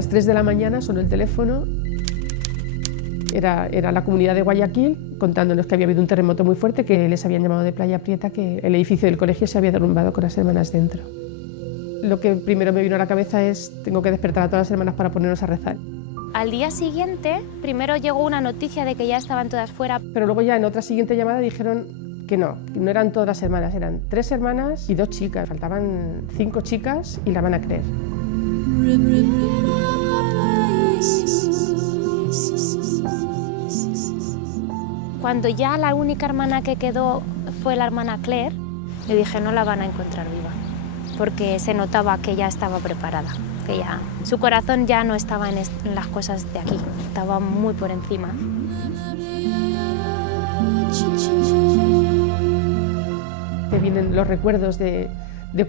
las 3 de la mañana sonó el teléfono. Era la comunidad de Guayaquil contándonos que había habido un terremoto muy fuerte, que les habían llamado de Playa Prieta, que el edificio del colegio se había derrumbado con las hermanas dentro. Lo que primero me vino a la cabeza es: tengo que despertar a todas las hermanas para ponernos a rezar. Al día siguiente, primero llegó una noticia de que ya estaban todas fuera. Pero luego ya en otra siguiente llamada dijeron que no eran todas las hermanas, eran 3 hermanas y 2 chicas. Faltaban 5 chicas y la van a creer. Cuando ya la única hermana que quedó fue la hermana Claire, le dije: no la van a encontrar viva, porque se notaba que ya estaba preparada, que ya su corazón ya no estaba en las cosas de aquí, estaba muy por encima. Te vienen los recuerdos de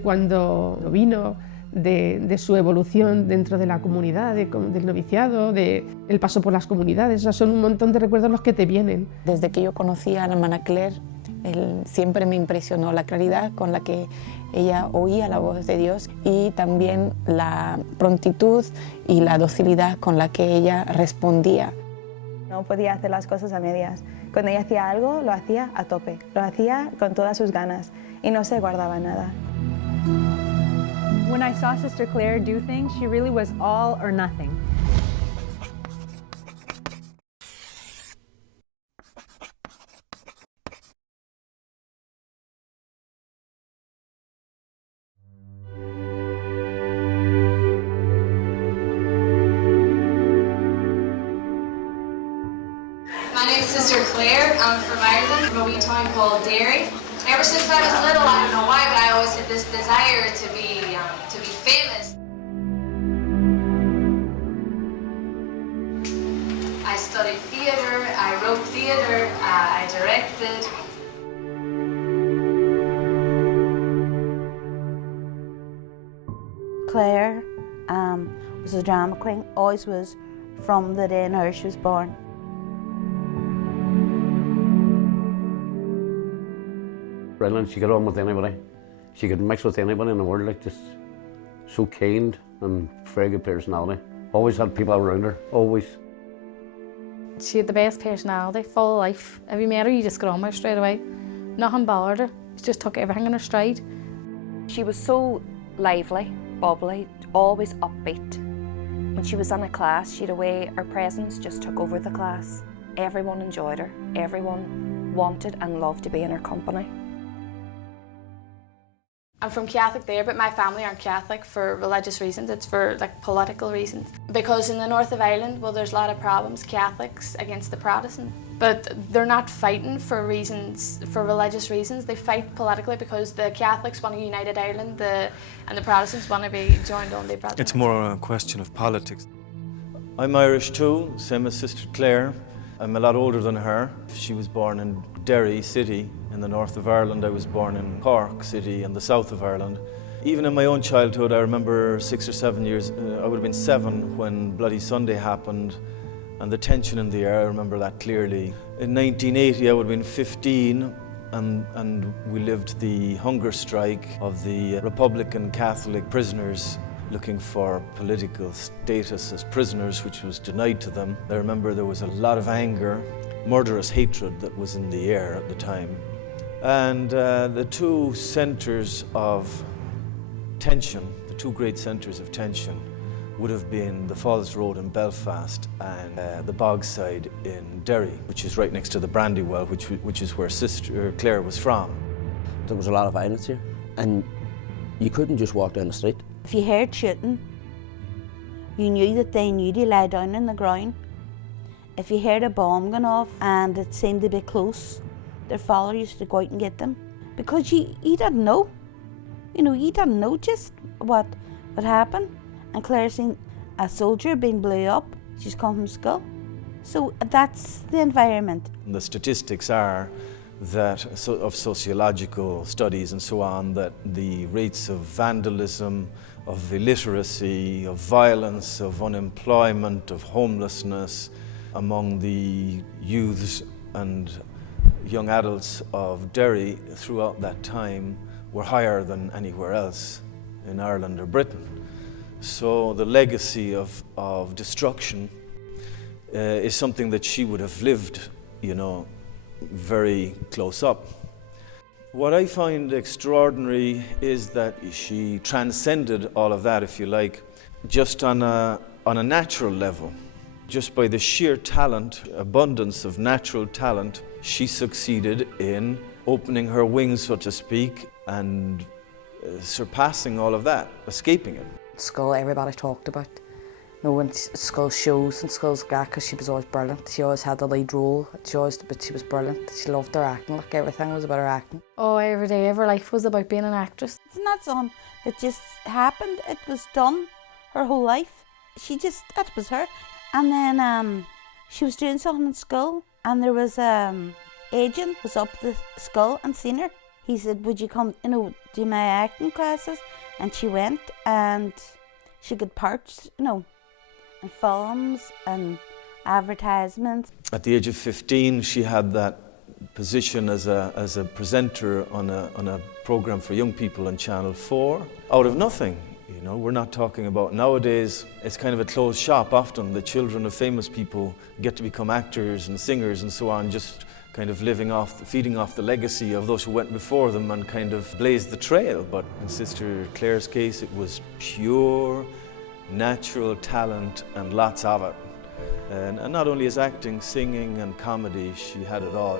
cuando vino, de su evolución dentro de la comunidad, del noviciado, del paso por las comunidades. O sea, son un montón de recuerdos los que te vienen. Desde que yo conocí a la hermana Claire, siempre me impresionó la claridad con la que ella oía la voz de Dios y también la prontitud y la docilidad con la que ella respondía. No podía hacer las cosas a medias. Cuando ella hacía algo, lo hacía a tope, lo hacía con todas sus ganas y no se guardaba nada. When I saw Sister Claire do things, she really was all or nothing. My name is Sister Claire. I'm from Ireland, from a wee town called Derry. Ever since I was little, I don't know why, but I always had this desire to be famous. I studied theatre, I wrote theatre, I directed. Claire was a drama queen, always was from the day in her she was born. Brilliant. She got on with anybody. She could mix with anybody in the world, like just so kind and very good personality. Always had people around her, always. She had the best personality, full of life. If you met her, you just got on with her straight away. Nothing bothered her. She just took everything in her stride. She was so lively, bubbly, always upbeat. When she was in a class, she had a way, her presence just took over the class. Everyone enjoyed her. Everyone wanted and loved to be in her company. I'm from Catholic there, but my family aren't Catholic for religious reasons. It's for political reasons. Because in the north of Ireland, well, there's a lot of problems, Catholics against the Protestants. But they're not fighting for religious reasons. They fight politically because the Catholics want a united Ireland, and the Protestants want to be joined on the Protestants. It's more a question of politics. I'm Irish too, same as Sister Claire. I'm a lot older than her. She was born in Derry City in the north of Ireland. I was born in Cork City in the south of Ireland. Even in my own childhood, I remember 6 or 7 years, I would have been 7 when Bloody Sunday happened, and the tension in the air, I remember that clearly. In 1980, I would have been 15, and we lived the hunger strike of the Republican Catholic prisoners looking for political status as prisoners, which was denied to them. I remember there was a lot of anger, murderous hatred that was in the air at the time. And the two centres of tension, the two great centres of tension, would have been the Falls Road in Belfast and the Bogside in Derry, which is right next to the Brandywell, which is where Sister Claire was from. There was a lot of violence here, and you couldn't just walk down the street. If you heard shooting, you knew that they knew to lie down on the ground. If you heard a bomb going off and it seemed to be close, their father used to go out and get them. Because you didn't know. You know, you didn't know just what would happen. And Claire seen a soldier being blew up. She's come from school. So that's the environment. The statistics are that of sociological studies and so on, that the rates of vandalism, of illiteracy, of violence, of unemployment, of homelessness among the youths and young adults of Derry throughout that time were higher than anywhere else in Ireland or Britain. So the legacy of destruction is something that she would have lived, you know, very close up. What I find extraordinary is that she transcended all of that, if you like, just on a natural level. Just by the sheer talent, abundance of natural talent, she succeeded in opening her wings, so to speak, and surpassing all of that, escaping it. School, everybody talked about. You know, when school shows and schools got, because she was always brilliant. She always had the lead role. But she was brilliant. She loved her acting. Like everything was about her acting. Oh, every day of her life was about being an actress. It's not something that just happened. It was done her whole life. That was her. And then she was doing something in school, and there was agent was up the school and seen her. He said, "Would you come, do my acting classes?" And she went, and she got parts, and films and advertisements. At the age of 15, she had that position as a presenter on a program for young people on Channel 4, out of nothing. We're not talking about nowadays. It's kind of a closed shop. Often the children of famous people get to become actors and singers and so on, just kind of feeding off the legacy of those who went before them and kind of blazed the trail. But in Sister Claire's case, it was pure, natural talent and lots of it. And not only as acting, singing and comedy, she had it all.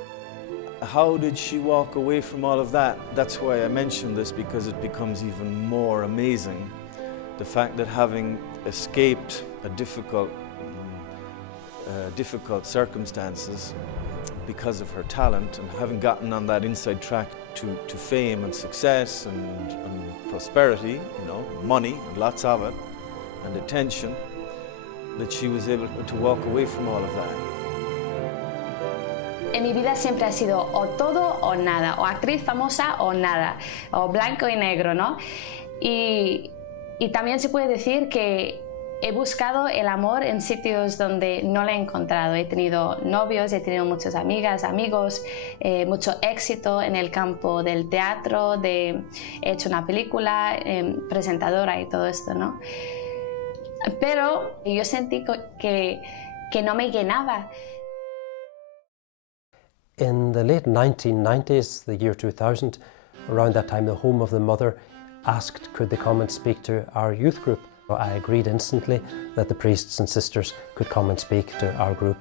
How did she walk away from all of that? That's why I mention this, because it becomes even more amazing. The fact that having escaped a difficult circumstances because of her talent, and having gotten on that inside track to fame and success and prosperity, money and lots of it, and attention, that she was able to walk away from all of that. En mi vida siempre ha sido o todo o nada, o actriz famosa o nada, o blanco y negro, ¿no? Y también se puede decir que he buscado el amor en sitios donde no lo he encontrado. He tenido novios, he tenido muchas amigas, amigos, mucho éxito en el campo del teatro, he hecho una película, presentadora y todo esto, ¿no? Pero yo sentí que no me llenaba. In the late 1990s, the year 2000, around that time, the Home of the Mother asked could they come and speak to our youth group. I agreed instantly that the priests and sisters could come and speak to our group.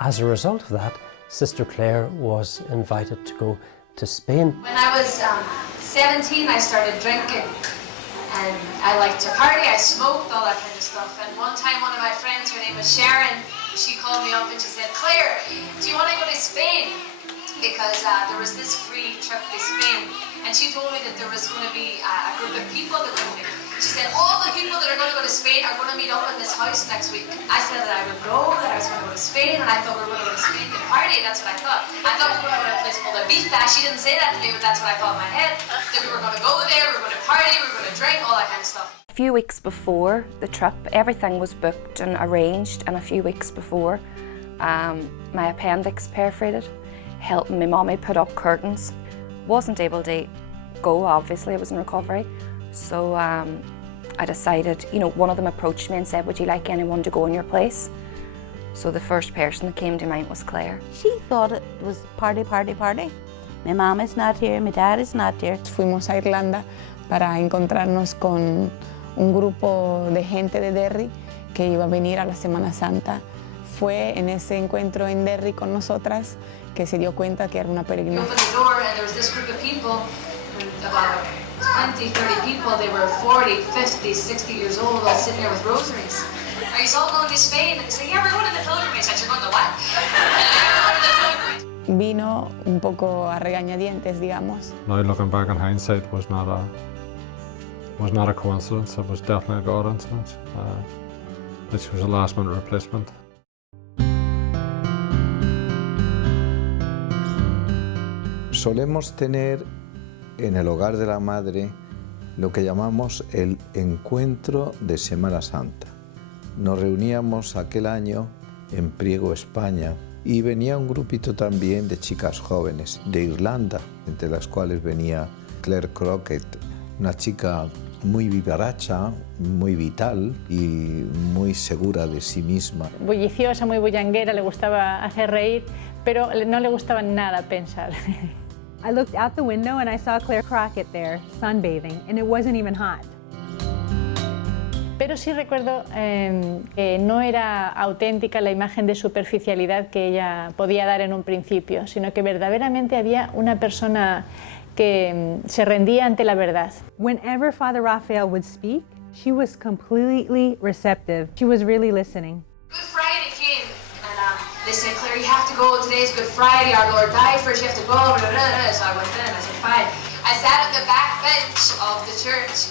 As a result of that, Sister Claire was invited to go to Spain. When I was 17, I started drinking, and I liked to party, I smoked, all that kind of stuff. And one time, one of my friends, her name was Sharon, she called me up and she said, "Claire, do you want to go to Spain? Because there was this free trip to Spain." And she told me that there was going to be a group of people that were going to, she said, "All the people that are going to go to Spain are going to meet up in this house next week." I said that I would go, that I was going to go to Spain, and I thought we were going to go to Spain to party. That's what I thought. I thought we were going to go to a place called Ibiza. She didn't say that to me, but that's what I thought in my head. That we were going to go there, we were going to party, we were going to drink, all that kind of stuff. A few weeks before the trip, everything was booked and arranged, and a few weeks before, my appendix perforated, helping my mommy put up curtains. Wasn't able to go, obviously, I was in recovery. So I decided, one of them approached me and said, "Would you like anyone to go in your place?" So the first person that came to mind was Claire. She thought it was party, party, party. My mom is not here, my dad is not here. Fuimos a Irlanda para encontrarnos con un grupo de gente de Derry que iba a venir a la Semana Santa. Fue en ese encuentro en Derry con nosotras que se dio cuenta que era una peregrinación. We opened the door and there was this group of people, about 20, 30 people. They were 40, 50, 60 years old, all sitting there with rosaries. "Are you all going to Spain?" And they said, "Yeah, we're going to the pilgrimage." I said, "You're going to what?" Vino un poco a regañadientes, digamos. Now looking back in hindsight, was not a coincidence. It was definitely a God incident. This was a last-minute replacement. Solemos tener en el hogar de la Madre lo que llamamos el encuentro de Semana Santa. Nos reuníamos aquel año en Priego, España, y venía un grupito también de chicas jóvenes de Irlanda, entre las cuales venía Claire Crockett, una chica muy vivaracha, muy vital y muy segura de sí misma. Bulliciosa, muy bullanguera, le gustaba hacer reír, pero no le gustaba nada pensar. I looked out the window and I saw Claire Crockett there, sunbathing, and it wasn't even hot. Pero sí recuerdo que no era auténtica la imagen de superficialidad que ella podía dar en un principio, sino que verdaderamente había una persona que se rendía ante la verdad. Whenever Father Raphael would speak, she was completely receptive. She was really listening. Good Friday came and they said, Claire, you have to go. Today's Good Friday. Our Lord died for us. You have to go. Blah, blah, blah. So I went in and I said, fine. I sat on the back bench of the church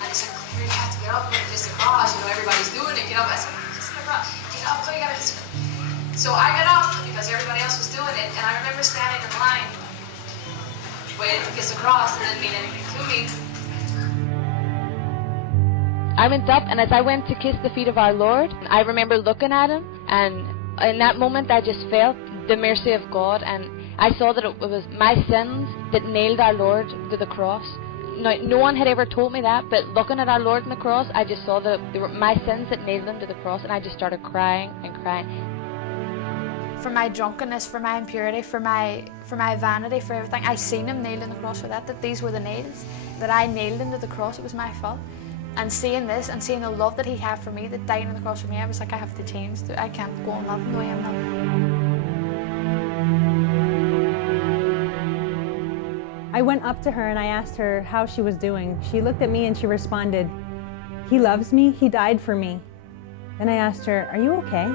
and they said, Claire, you have to get up and kiss the cross. You know, everybody's doing it. Get up. I said, kiss the cross. Get up. You gotta kiss the cross. So I got up because everybody else was doing it, and I remember standing in line waiting to kiss the cross. It didn't mean anything to me. I went up, and as I went to kiss the feet of our Lord, I remember looking at him, and in that moment I just felt the mercy of God, and I saw that it was my sins that nailed our Lord to the cross. Now, no one had ever told me that, but looking at our Lord on the cross, I just saw that they were my sins that nailed him to the cross, and I just started crying and crying. For my drunkenness, for my impurity, for my vanity, for everything, I seen him nailed on the cross for that these were the nails, that I nailed him to the cross. It was my fault. And seeing this and seeing the love that he had for me, that dying on the cross for me, I was like, I have to change. I can't go on loving the way I'm loving. I went up to her and I asked her how she was doing. She looked at me and she responded, "He loves me, he died for me." Then I asked her, "Are you okay?"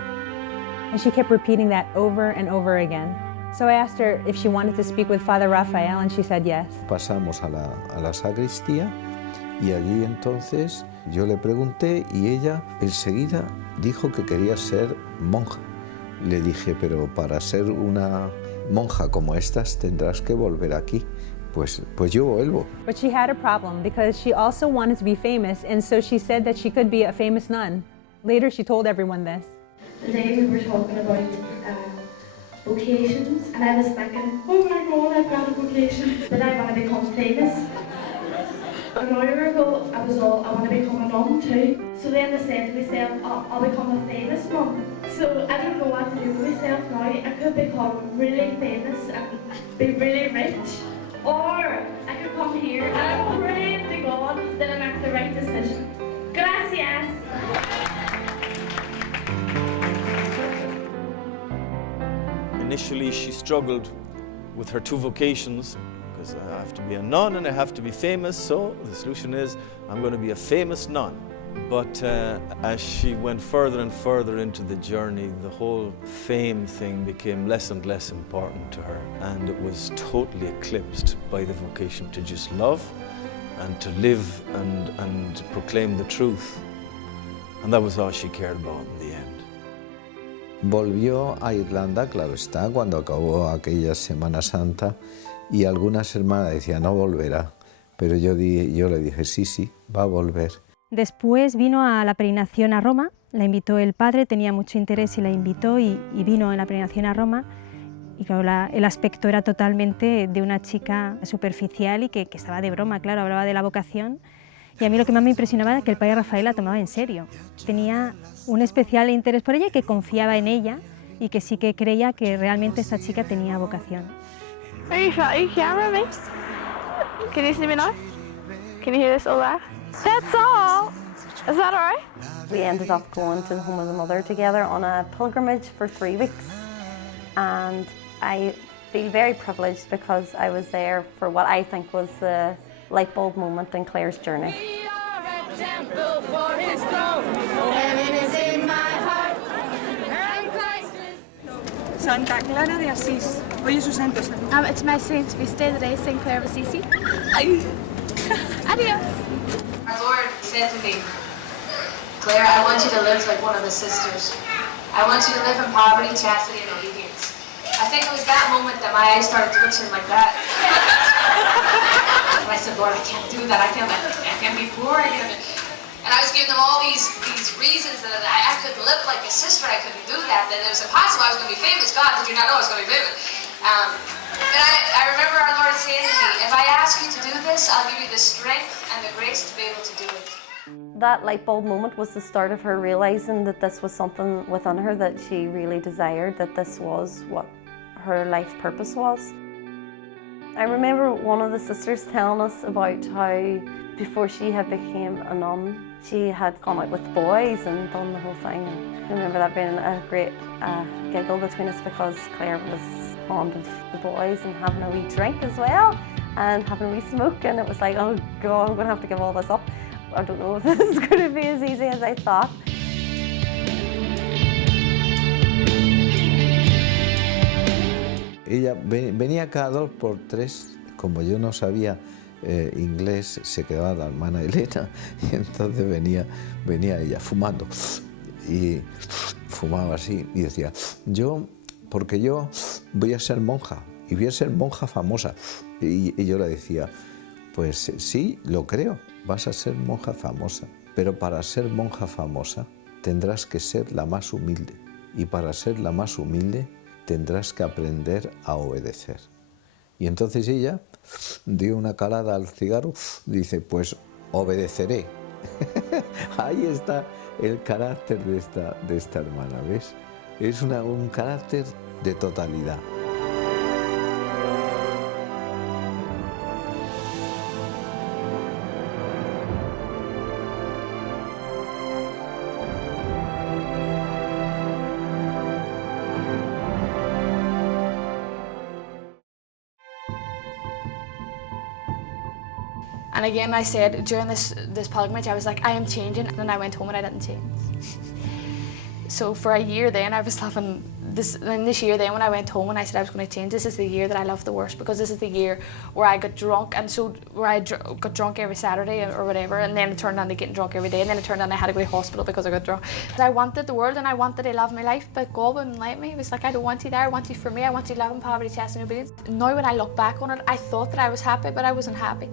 And she kept repeating that over and over again. So I asked her if she wanted to speak with Father Raphael, and she said yes. Pasamos a la sacristía y allí entonces yo le pregunté y ella enseguida dijo que quería ser monja. Le dije, pero para ser una monja como estas tendrás que volver aquí. Pues yo vuelvo. But she had a problem because she also wanted to be famous, and so she said that she could be a famous nun. Later she told everyone this. Today we were talking about vocations, and I was thinking, oh my God, I've got a vocation, that I want to become famous. An hour ago, I want to become a nun too. So then I said to myself, I'll become a famous nun. So I don't know what to do with myself now. I could become really famous and be really rich, or I could come here and I'm praying to God that I make the right decision. Gracias. Initially, she struggled with her two vocations, because I have to be a nun and I have to be famous, so the solution is I'm going to be a famous nun. But as she went further and further into the journey, the whole fame thing became less and less important to her, and it was totally eclipsed by the vocation to just love and to live and proclaim the truth. And that was all she cared about in the end. Volvió a Irlanda, claro está, cuando acabó aquella Semana Santa, y algunas hermanas decían, no volverá, pero yo le dije, sí, va a volver. Después vino a la peregrinación a Roma, la invitó el padre, tenía mucho interés y la invitó y vino en la peregrinación a Roma, y claro, el aspecto era totalmente de una chica superficial y que estaba de broma, claro, hablaba de la vocación. Y a mí lo que más me impresionaba era que el padre Rafael la tomaba en serio. Tenía un especial interés por ella y que confiaba en ella y que sí que creía que realmente esta chica tenía vocación. Are you camera me? Can you see me now? Can you hear this all that? That's all! Is that all right? We ended up going to the Home of the Mother together on a pilgrimage for 3 weeks. And I feel very privileged because I was there for what I think was the light bulb moment in Claire's journey. Santa Clara de Asís. Hoy es su santo. It's my saint's feast day today, St. Clare of Assisi. Adios. Our Lord said to me, Claire, I want you to live like one of the sisters. I want you to live in poverty, chastity, and obedience. I think it was that moment that my eyes started twitching like that. And I said, Lord, I can't do that. I can't be poor. And I was giving them all these reasons that I could live like a sister. I couldn't do that. That it was impossible. I was going to be famous. God, did you not know I was going to be famous? But I remember our Lord saying to me, if I ask you to do this, this, I'll give you the strength and the grace to be able to do it. That light bulb moment was the start of her realising that this was something within her that she really desired, that this was what her life purpose was. I remember one of the sisters telling us about how before she had became a nun, she had gone out with boys and done the whole thing. I remember that being a great giggle between us because Claire was fond of the boys and having a wee drink as well and having a wee smoke, and it was like, oh God, I'm going to have to give all this up. I don't know if this is going to be as easy as I thought. Ella venía cada 2 por 3, como yo no sabía inglés, se quedaba la hermana Elena y entonces venía ella fumando y fumaba así y decía, porque yo voy a ser monja y voy a ser monja famosa. Y yo le decía, pues sí, lo creo, vas a ser monja famosa, pero para ser monja famosa tendrás que ser la más humilde y para ser la más humilde tendrás que aprender a obedecer. Y entonces ella dio una calada al cigarro, dice, pues obedeceré. Ahí está el carácter de esta hermana, ¿ves? Es un carácter de totalidad. And again, I said during this pilgrimage, I was like, I am changing, and then I went home and I didn't change. So for a year then, I was loving this. And this year then, when I went home and I said I was going to change, this is the year that I love the worst because this is the year where I got drunk, and so where I got drunk every Saturday or whatever, and then it turned on to getting drunk every day, and then it turned on I had to go to the hospital because I got drunk. I wanted the world and I wanted to love my life, but God wouldn't let me. It was like, I don't want you there. I want you for me. I want you to love in poverty, chastity, and obedience. Now when I look back on it, I thought that I was happy, but I wasn't happy.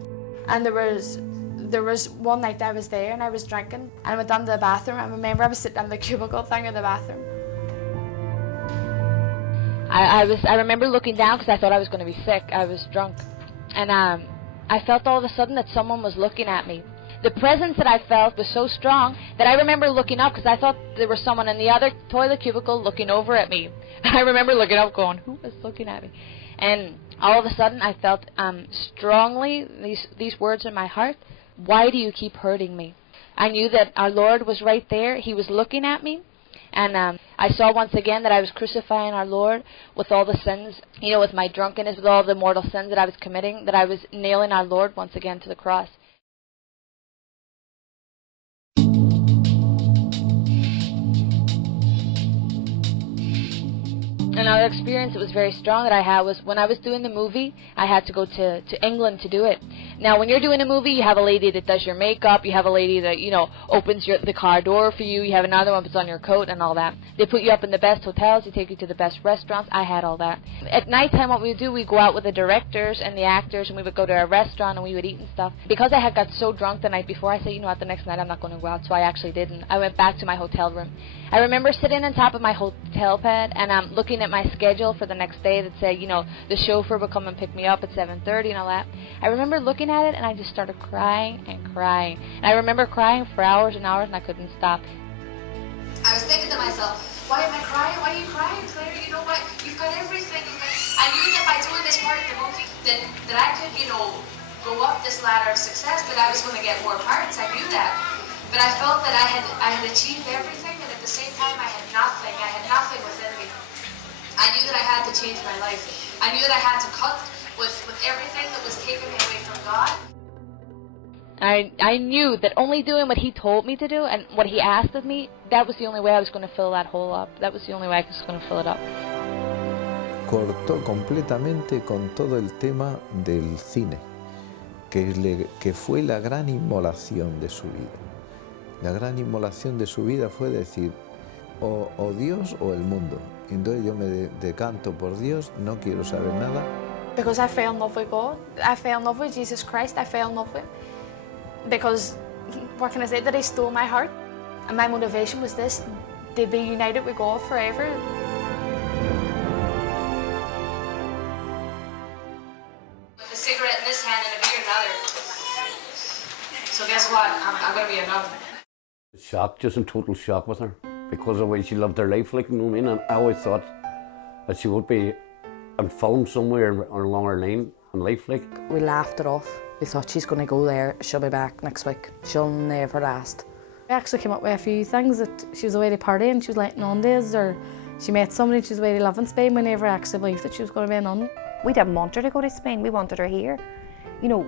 And there was one night I was there and I was drinking and I went down to the bathroom. I remember I was sitting on the cubicle thing in the bathroom. I remember looking down because I thought I was going to be sick. I was drunk, and I felt all of a sudden that someone was looking at me. The presence that I felt was so strong that I remember looking up because I thought there was someone in the other toilet cubicle looking over at me. I remember looking up going, who was looking at me? And all of a sudden I felt strongly these words in my heart, why do you keep hurting me? I knew that our Lord was right there. He was looking at me. And I saw once again that I was crucifying our Lord with all the sins, you know, with my drunkenness, with all the mortal sins that I was committing, that I was nailing our Lord once again to the cross. Another experience that was very strong that I had was when I was doing the movie, I had to go to England to do it. Now, when you're doing a movie, you have a lady that does your makeup, you have a lady that, you know, opens the car door for you, you have another one that puts on your coat and all that. They put you up in the best hotels, they take you to the best restaurants. I had all that. At nighttime, what we would do, we'd go out with the directors and the actors, and we would go to a restaurant and we would eat and stuff. Because I had got so drunk the night before, I said, you know what, the next night I'm not going to go out, so I actually didn't. I went back to my hotel room. I remember sitting on top of my hotel bed and looking at my schedule for the next day that said, you know, the chauffeur would come and pick me up at 7:30 and all that. I remember looking at it and I just started crying and crying. And I remember crying for hours and hours and I couldn't stop. I was thinking to myself, why am I crying? Why are you crying, Claire? You know what? You've got everything. I knew that by doing this part of the movie that I could, you know, go up this ladder of success, that I was going to get more parts. I knew that. But I felt that I had achieved everything, and at the same time I had nothing. I had nothing within me. I knew that I had to change my life. I knew that I had to cut with everything that was taking me away from God. I knew that only doing what he told me to do and what he asked of me, that was the only way I was going to fill that hole up. That was the only way I was going to fill it up. Cortó completamente con todo el tema del cine, que fue la gran inmolación de su vida. La gran inmolación de su vida fue decir, o Dios o el mundo. Entonces yo me decanto por Dios, no quiero saber nada. Because I fell in love with God. I fell in love with Jesus Christ. I fell in love with him. Because, what can I say, that he stole my heart. And my motivation was this, to be united with God forever. With a cigarette in this hand and a beer in the other. guess what? I'm going to be a nun. Shock, just in total shock with her, because of the way she lived her life, like, you know what I mean? And I always thought that she would be on film somewhere along her line in life, like. We laughed it off. We thought, she's going to go there, she'll be back next week. She'll never last. We actually came up with a few things that she was away to party and she was like nun days, or she met somebody and she was away to live in Spain. We never actually believed that she was going to be a nun. We didn't want her to go to Spain, we wanted her here. You know,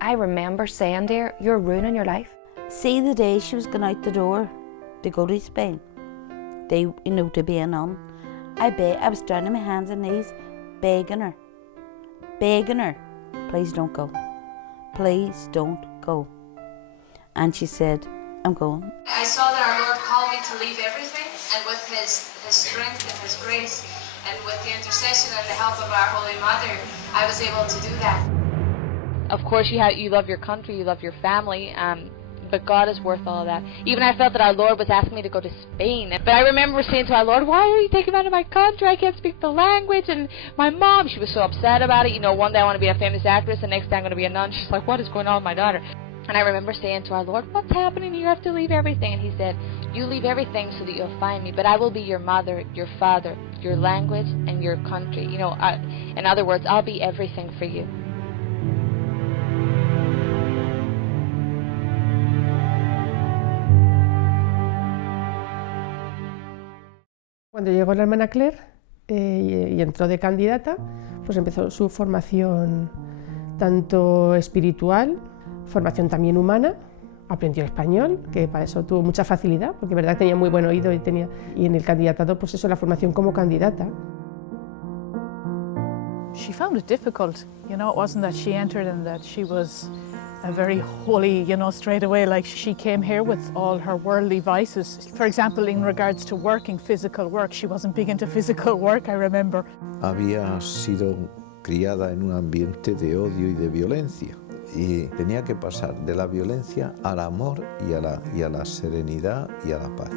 I remember saying to her, you're ruining your life. See the day she was going out the door to go to Spain, to be a nun. I was down on my hands and knees, begging her, please don't go, please don't go. And she said, I'm going. I saw that our Lord called me to leave everything, and with His strength and His grace, and with the intercession and the help of our Holy Mother, I was able to do that. Of course, you love your country, you love your family, but God is worth all of that. Even I felt that our Lord was asking me to go to Spain. But I remember saying to our Lord, why are you taking me out of my country? I can't speak the language. And my mom, she was so upset about it. You know, one day I want to be a famous actress, the next day I'm going to be a nun. She's like, what is going on with my daughter? And I remember saying to our Lord, what's happening? You have to leave everything. And He said, you leave everything so that you'll find me, but I will be your mother, your father, your language, and your country. You know, in other words, I'll be everything for you. Cuando llegó la hermana Claire y entró de candidata, pues empezó su formación tanto espiritual, formación también humana, aprendió español, que para eso tuvo mucha facilidad, porque verdad tenía muy buen oído y en el candidatado, pues eso, la formación como candidata. She found it difficult, you know, it wasn't that she entered and that she was a very holy, you know, straight away, like she came here with all her worldly vices. For example, in regards to working, physical work, she wasn't big into physical work, I remember. Había sido criada en un ambiente de odio y de violencia y tenía que pasar de la violencia al amor y a la serenidad y a la paz.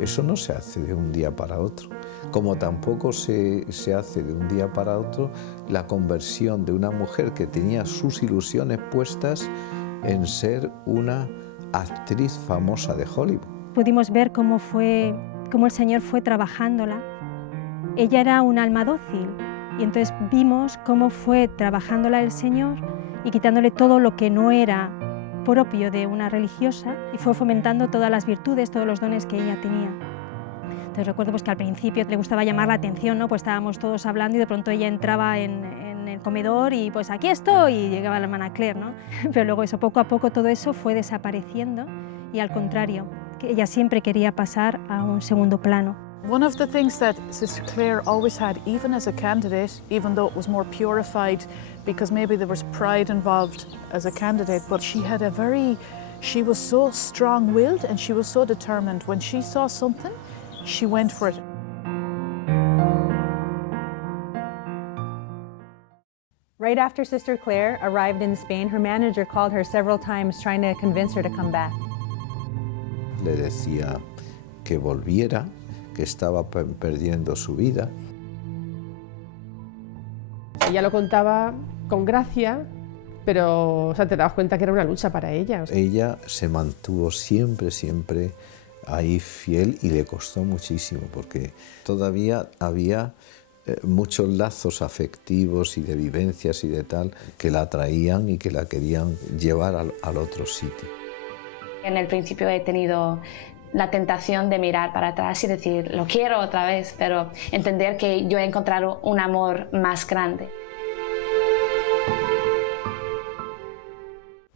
Eso no se hace de un día para otro, como tampoco se hace de un día para otro la conversión de una mujer que tenía sus ilusiones puestas en ser una actriz famosa de Hollywood. Pudimos ver cómo el Señor fue trabajándola. Ella era un alma dócil y entonces vimos cómo fue trabajándola el Señor y quitándole todo lo que no era propio de una religiosa y fue fomentando todas las virtudes, todos los dones que ella tenía. Entonces recuerdo pues, que al principio le gustaba llamar la atención, ¿no? Pues estábamos todos hablando y de pronto ella entraba en el comedor y pues aquí estoy y llegaba la hermana Claire, ¿no? Pero luego eso, poco a poco todo eso fue desapareciendo y al contrario, que ella siempre quería pasar a un segundo plano. One of the things that Sister Claire always had, even as a candidate, even though it was more purified, because maybe there was pride involved as a candidate, but she was so strong-willed and she was so determined. When she saw something, she went for it. Right after Sister Claire arrived in Spain, her manager called her several times trying to convince her to come back. Le decía que volviera, que estaba perdiendo su vida. Ella lo contaba con gracia, pero o sea, te dabas cuenta que era una lucha para ella. O sea. Ella se mantuvo siempre ahí fiel y le costó muchísimo porque todavía había muchos lazos afectivos y de vivencias y de tal que la atraían y que la querían llevar al otro sitio. En el principio he tenido la tentación de mirar para atrás y decir, lo quiero otra vez, pero entender que yo he encontrado un amor más grande.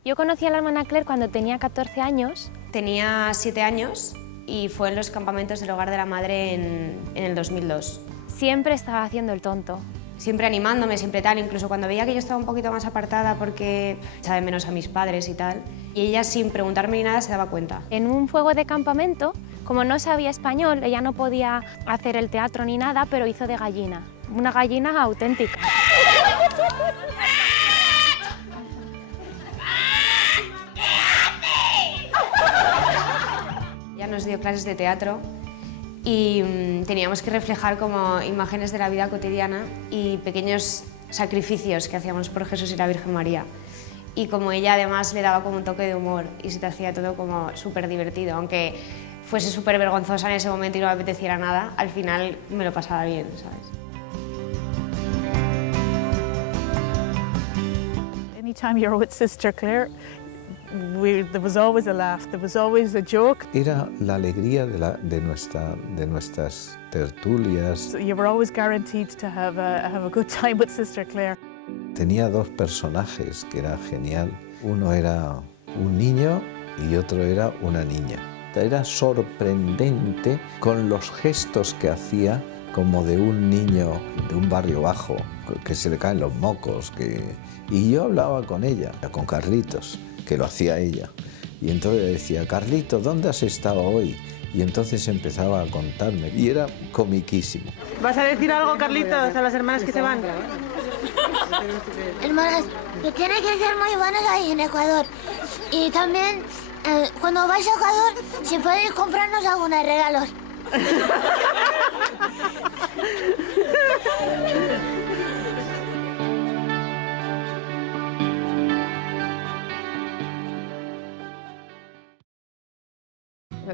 Yo conocí a la hermana Claire cuando tenía 14 años. Tenía 7 años y fue en los campamentos del Hogar de la Madre en el 2002. Siempre estaba haciendo el tonto. Siempre animándome, siempre tal, incluso cuando veía que yo estaba un poquito más apartada porque echaba de menos a mis padres y tal, y ella sin preguntarme ni nada se daba cuenta. En un juego de campamento, como no sabía español, ella no podía hacer el teatro ni nada, pero hizo de gallina, una gallina auténtica. Ella nos dio clases de teatro y teníamos que reflejar como imágenes de la vida cotidiana y pequeños sacrificios que hacíamos por Jesús y la Virgen María. y como ella además le daba como un toque de humor y se te hacía todo como súper divertido, aunque fuese súper vergonzosa en ese momento y no me apeteciera nada, al final me lo pasaba bien, ¿sabes? Anytime you're with Sister Claire, there was always a laugh, there was always a joke. Era la alegría de nuestras tertulias. So you were always guaranteed to have a good time with Sister Claire. Tenía dos personajes que era genial. Uno era un niño y otro era una niña. Era sorprendente con los gestos que hacía, como de un niño de un barrio bajo, que se le caen los mocos. Y yo hablaba con ella, con Carlitos, que lo hacía ella. Y entonces le decía, Carlitos, ¿dónde has estado hoy? Y entonces empezaba a contarme, y era comiquísimo. ¿Vas a decir algo, Carlitos, a las hermanas que se van? Hermanas, que tienen que ser muy buenas ahí en Ecuador. Y también, cuando vais a Ecuador, si podéis comprarnos algunos regalos.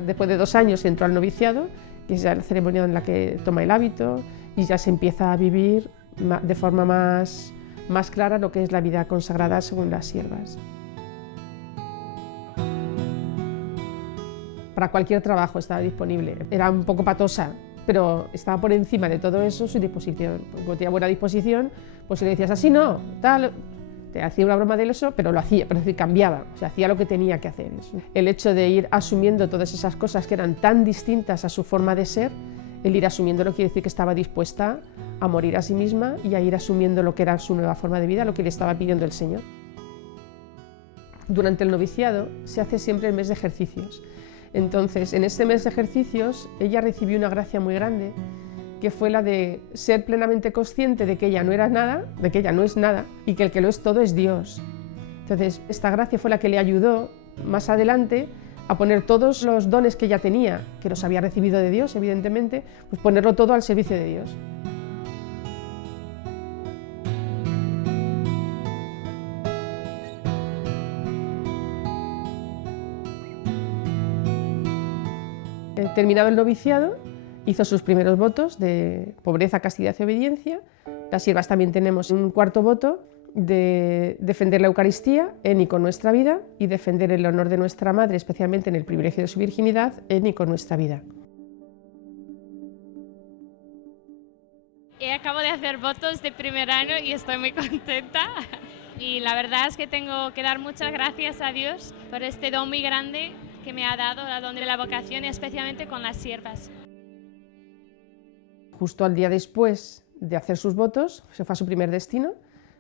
Después de 2 años entró al noviciado, que es ya la ceremonia en la que toma el hábito y ya se empieza a vivir de forma más clara lo que es la vida consagrada según las siervas. Para cualquier trabajo estaba disponible. Era un poco patosa, pero estaba por encima de todo eso su disposición. Cuando tenía buena disposición, pues si le decías así no, tal, te hacía una broma de eso, pero lo hacía, pero es decir, cambiaba, o sea, hacía lo que tenía que hacer. El hecho de ir asumiendo todas esas cosas que eran tan distintas a su forma de ser, el ir asumiéndolo quiere decir que estaba dispuesta a morir a sí misma y a ir asumiendo lo que era su nueva forma de vida, lo que le estaba pidiendo el Señor. Durante el noviciado se hace siempre el mes de ejercicios. Entonces, en este mes de ejercicios, ella recibió una gracia muy grande, que fue la de ser plenamente consciente de que ella no era nada, de que ella no es nada, y que el que lo es todo es Dios. Entonces, esta gracia fue la que le ayudó más adelante a poner todos los dones que ella tenía, que los había recibido de Dios, evidentemente, pues ponerlo todo al servicio de Dios. Terminado el noviciado, hizo sus primeros votos de pobreza, castidad y obediencia. Las siervas también tenemos un cuarto voto de defender la Eucaristía en y con nuestra vida y defender el honor de nuestra Madre, especialmente en el privilegio de su virginidad, en y con nuestra vida. Acabo de hacer votos de primer año y estoy muy contenta. Y la verdad es que tengo que dar muchas gracias a Dios por este don muy grande que me ha dado, el don de la vocación, y especialmente con las siervas. Justo al día después de hacer sus votos, se fue a su primer destino,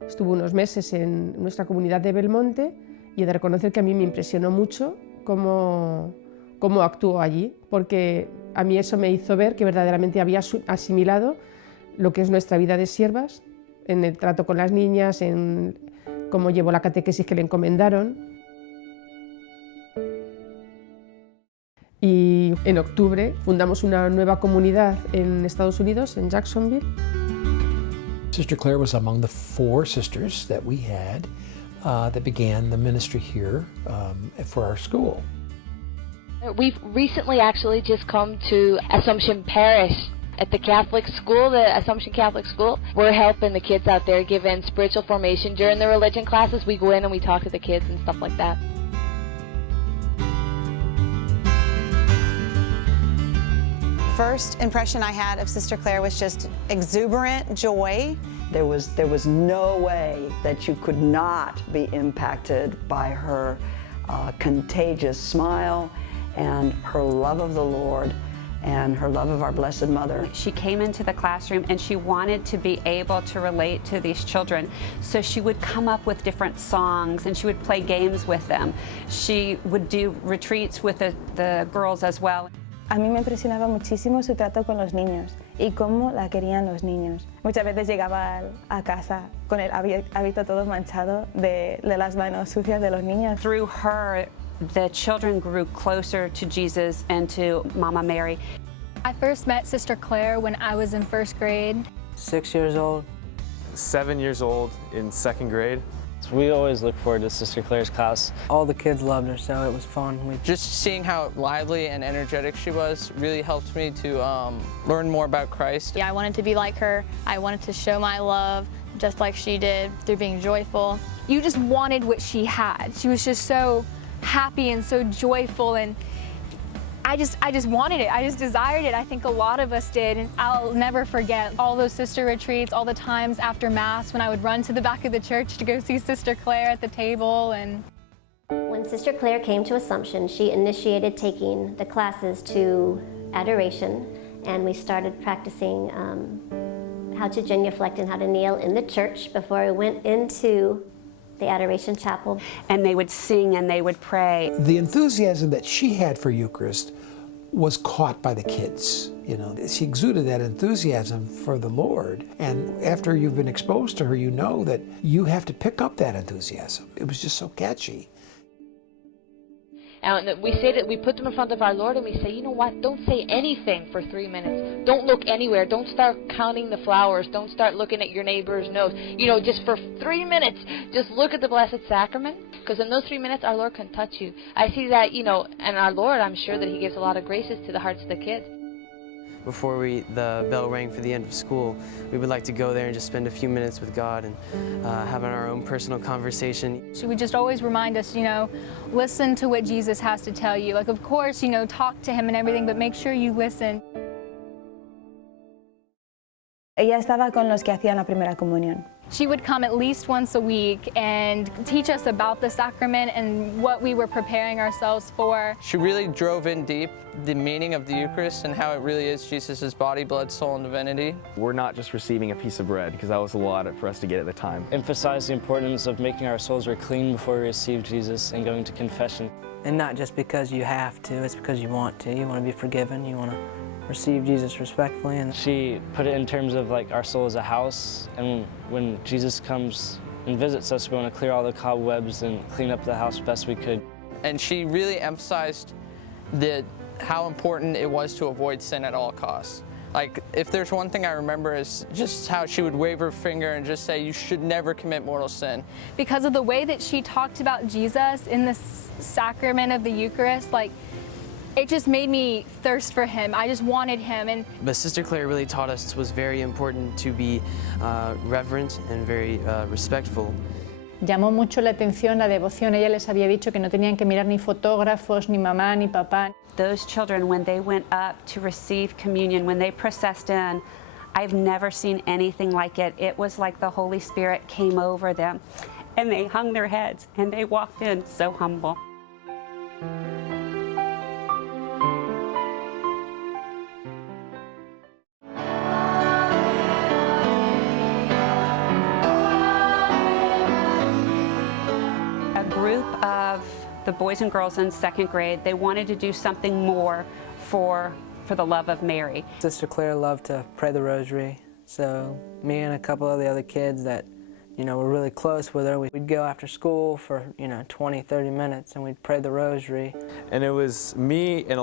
estuvo unos meses en nuestra comunidad de Belmonte y he de reconocer que a mí me impresionó mucho cómo actuó allí, porque a mí eso me hizo ver que verdaderamente había asimilado lo que es nuestra vida de siervas, en el trato con las niñas, en cómo llevó la catequesis que le encomendaron. Y en octubre fundamos una nueva comunidad en Estados Unidos, en Jacksonville. Sister Claire was among the 4 sisters that we had that began the ministry here for our school. We've recently actually just come to Assumption Parish at the Catholic school, the Assumption Catholic School. We're helping the kids out there, giving spiritual formation. During the religion classes, we go in and we talk to the kids and stuff like that. First impression I had of Sister Claire was just exuberant joy. There was no way that you could not be impacted by her contagious smile and her love of the Lord and her love of our Blessed Mother. She came into the classroom and she wanted to be able to relate to these children. So she would come up with different songs and she would play games with them. She would do retreats with the girls as well. A mí me impresionaba muchísimo su trato con los niños y cómo la querían los niños. Muchas veces llegaba a casa con el hábito todo manchado de las manos sucias de los niños. Through her, the children grew closer to Jesus and to Mama Mary. I first met Sister Claire when I was in 1st grade. 6 years old. 7 years old in 2nd grade. We always look forward to Sister Claire's class. All the kids loved her, so it was fun. Just seeing how lively and energetic she was really helped me to learn more about Christ. Yeah, I wanted to be like her. I wanted to show my love just like she did through being joyful. You just wanted what she had. She was just so happy and so joyful, and I just wanted it. I just desired it. I think a lot of us did, and I'll never forget all those sister retreats, all the times after Mass when I would run to the back of the church to go see Sister Claire at the table. And when Sister Claire came to Assumption, she initiated taking the classes to adoration, and we started practicing how to genuflect and how to kneel in the church before we went into the Adoration Chapel. And they would sing and they would pray. The enthusiasm that she had for Eucharist was caught by the kids. You know, she exuded that enthusiasm for the Lord. And after you've been exposed to her, you know that you have to pick up that enthusiasm. It was just so catchy. And we say that we put them in front of our Lord and we say, you know what, don't say anything for 3 minutes. Don't look anywhere. Don't start counting the flowers. Don't start looking at your neighbor's nose. You know, just for 3 minutes, just look at the Blessed Sacrament. Because in those 3 minutes, our Lord can touch you. I see that, you know, and our Lord, I'm sure that He gives a lot of graces to the hearts of the kids. Before the bell rang for the end of school, we would like to go there and just spend a few minutes with God and having our own personal conversation. she would just always remind us, you know, listen to what Jesus has to tell you. Like, of course, you know, talk to Him and everything, but make sure you listen. Ella estaba con los que hacían la primera comunión. She would come at least once a week and teach us about the sacrament and what we were preparing ourselves for. She really drove in deep the meaning of the Eucharist and how it really is Jesus' body, blood, soul, and divinity. We're not just receiving a piece of bread, because that was a lot for us to get at the time. Emphasize the importance of making our souls clean before we receive Jesus and going to confession. And not just because you have to, it's because you want to. You want to be forgiven, you want to receive Jesus respectfully. And she put it in terms of like our soul as a house, and when Jesus comes and visits us, we want to clear all the cobwebs and clean up the house best we could. And she really emphasized how important it was to avoid sin at all costs. Like, if there's one thing I remember is just how she would wave her finger and just say, you should never commit mortal sin. Because of the way that she talked about Jesus in the sacrament of the Eucharist, like, it just made me thirst for Him. I just wanted Him. But Sister Claire really taught us it was very important to be reverent and very respectful. Llamó mucho la atención la devoción. Ella les había dicho que no tenían que mirar ni fotógrafos, ni mamá, ni papá. Those children, when they went up to receive communion, when they processed in, I've never seen anything like it. It was like the Holy Spirit came over them, and they hung their heads, and they walked in so humble. Of the boys and girls in second grade, they wanted to do something more for the love of Mary. Sister Claire loved to pray the rosary, so me and a couple of the other kids that, you know, were really close with her, we'd go after school for, you know, 20, 30 minutes and we'd pray the rosary. And it was me and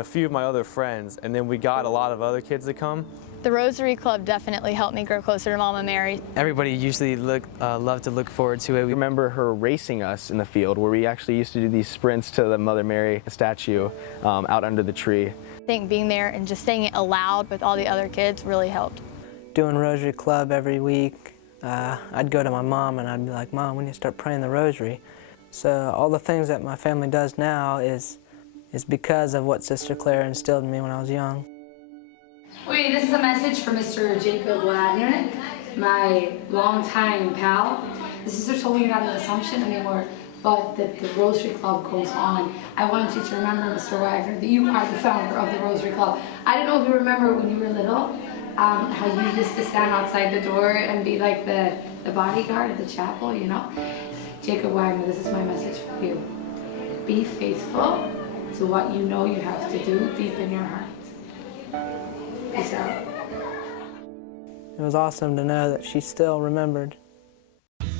a few of my other friends, and then we got a lot of other kids to come. The Rosary Club definitely helped me grow closer to Mama Mary. Everybody usually loved to look forward to it. We remember her racing us in the field, where we actually used to do these sprints to the Mother Mary statue out under the tree. I think being there and just saying it aloud with all the other kids really helped. Doing Rosary Club every week, I'd go to my mom and I'd be like, Mom, we need to start praying the Rosary. So all the things that my family does now is because of what Sister Claire instilled in me when I was young. Okay, this is a message for Mr. Jacob Wagner, my longtime pal. The sister told me you're not an Assumption anymore, but that the Rosary Club goes on. I want you to remember, Mr. Wagner, that you are the founder of the Rosary Club. I don't know if you remember when you were little, how you used to stand outside the door and be like the bodyguard at the chapel, you know? Jacob Wagner, this is my message for you. Be faithful to what you know you have to do deep in your heart. Peace out. It was awesome to know that she still remembered.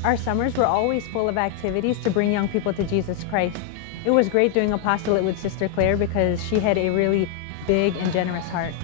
Our summers were always full of activities to bring young people to Jesus Christ. It was great doing apostolate with Sister Claire because she had a really big and generous heart.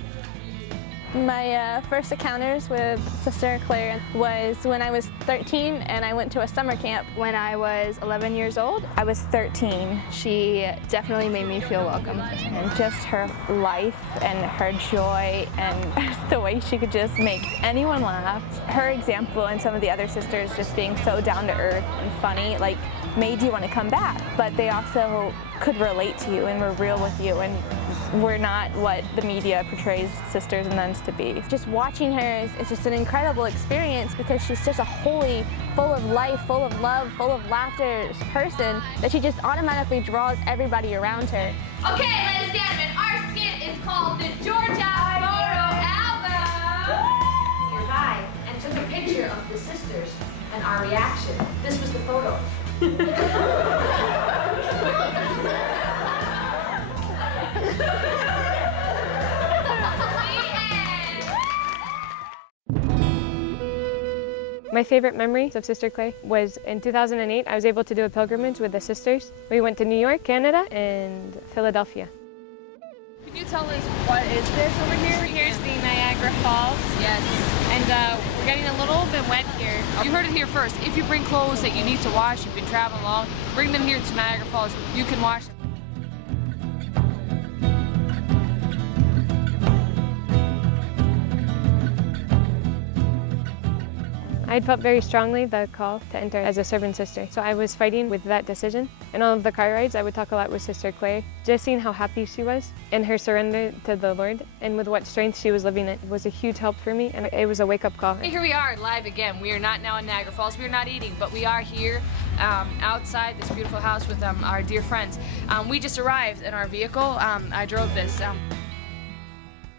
My first encounters with Sister Claire was when I was 13 and I went to a summer camp. When I was 11 years old, I was 13. she definitely made me feel welcome. And just her life and her joy and the way she could just make anyone laugh. Her example and some of the other sisters just being so down to earth and funny, like, made you want to come back. But they also could relate to you and were real with you, and we're not what the media portrays sisters and nuns to be. Just watching her is just an incredible experience because she's such a holy, full of life, full of love, full of laughter person that she just automatically draws everybody around her. Okay, ladies and gentlemen, our skit is called the Georgia Photo Album. We arrived and took a picture of the sisters and our reaction. This was the photo. My favorite memory of Sister Claire was in 2008. I was able to do a pilgrimage with the sisters. We went to New York, Canada, and Philadelphia. Can you tell us what is this over here? Here's the Niagara Falls. Yes. And we're getting a little bit wet here. You heard it here first. If you bring clothes that you need to wash, you've been traveling long, bring them here to Niagara Falls. You can wash them. I felt very strongly the call to enter as a servant sister. So I was fighting with that decision. In all of the car rides, I would talk a lot with Sister Claire. Just seeing how happy she was and her surrender to the Lord and with what strength she was living it was a huge help for me, and it was a wake-up call. And here we are live again. We are not now in Niagara Falls. We are not eating, but we are here outside this beautiful house with our dear friends. We just arrived in our vehicle. I drove this.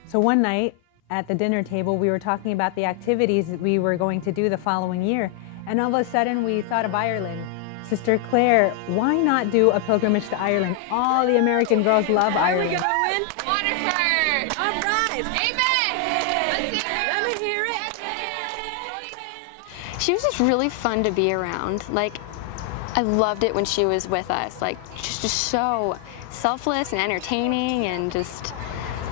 So one night, at the dinner table, we were talking about the activities that we were going to do the following year. And all of a sudden, we thought of Ireland. Sister Claire, why not do a pilgrimage to Ireland? All the American girls love Ireland. Are we going? Waterford! All right! Amen! Let's hear it! Let me hear it! She was just really fun to be around. Like, I loved it when she was with us. Like, just so selfless and entertaining and just...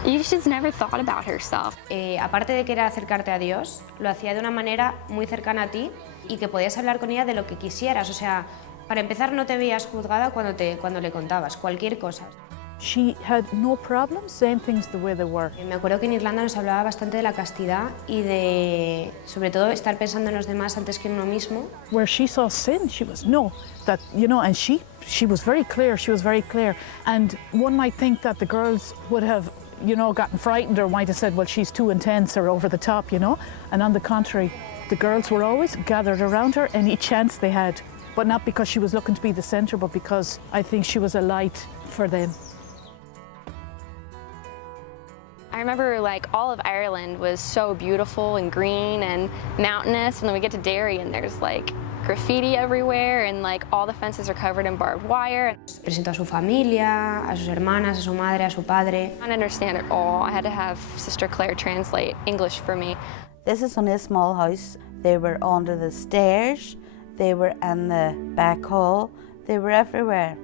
You just never thought about herself. Aparte de que era acercarte a Dios, lo hacía de una manera muy cercana a ti y que podías hablar con ella de lo que quisieras. O sea, para empezar, no te veías juzgada cuando le contabas cualquier cosa. She had no problems saying things the way they were. Me acuerdo que en Irlanda nos hablaba bastante de la castidad y de, sobre todo, estar pensando en los demás antes que en uno mismo. Where she saw sin, she was no, that you know, and she was very clear. She was very clear, and one might think that the girls would have, you know, gotten frightened or might have said, well, she's too intense or over the top, you know. And on the contrary, the girls were always gathered around her any chance they had, but not because she was looking to be the center, but because I think she was a light for them. I remember like all of Ireland was so beautiful and green and mountainous, and then we get to Derry and there's like graffiti everywhere and like all the fences are covered in barbed wire. Presentó a su familia, a sus hermanas, a su madre, a su padre. I didn't understand it all. I had to have Sister Claire translate English for me. This is only a small house. They were under the stairs, they were in the back hall, they were everywhere.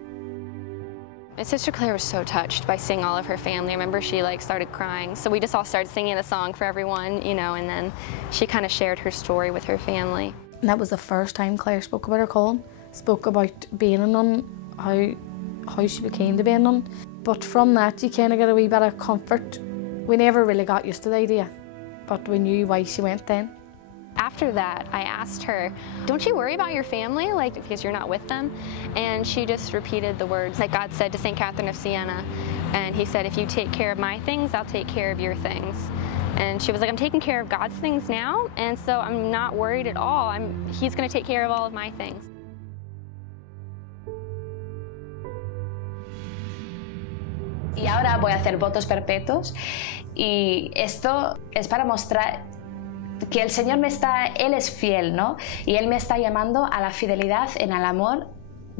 And Sister Claire was so touched by seeing all of her family. I remember she like started crying. So we just all started singing the song for everyone, you know, and then she kind of shared her story with her family. And that was the first time Claire spoke about her calling, spoke about being a nun, how she became to be a nun. But from that, you kind of get a wee bit of comfort. We never really got used to the idea, but we knew why she went then. After that, I asked her, don't you worry about your family, like, because you're not with them? And she just repeated the words that God said to St. Catherine of Siena. And he said, if you take care of my things, I'll take care of your things. And she was like, I'm taking care of God's things now, and so I'm not worried at all. He's going to take care of all of my things. Y ahora voy a hacer votos perpetuos, y esto es para mostrar que el Señor Él es fiel, ¿no? Y Él me está llamando a la fidelidad en el amor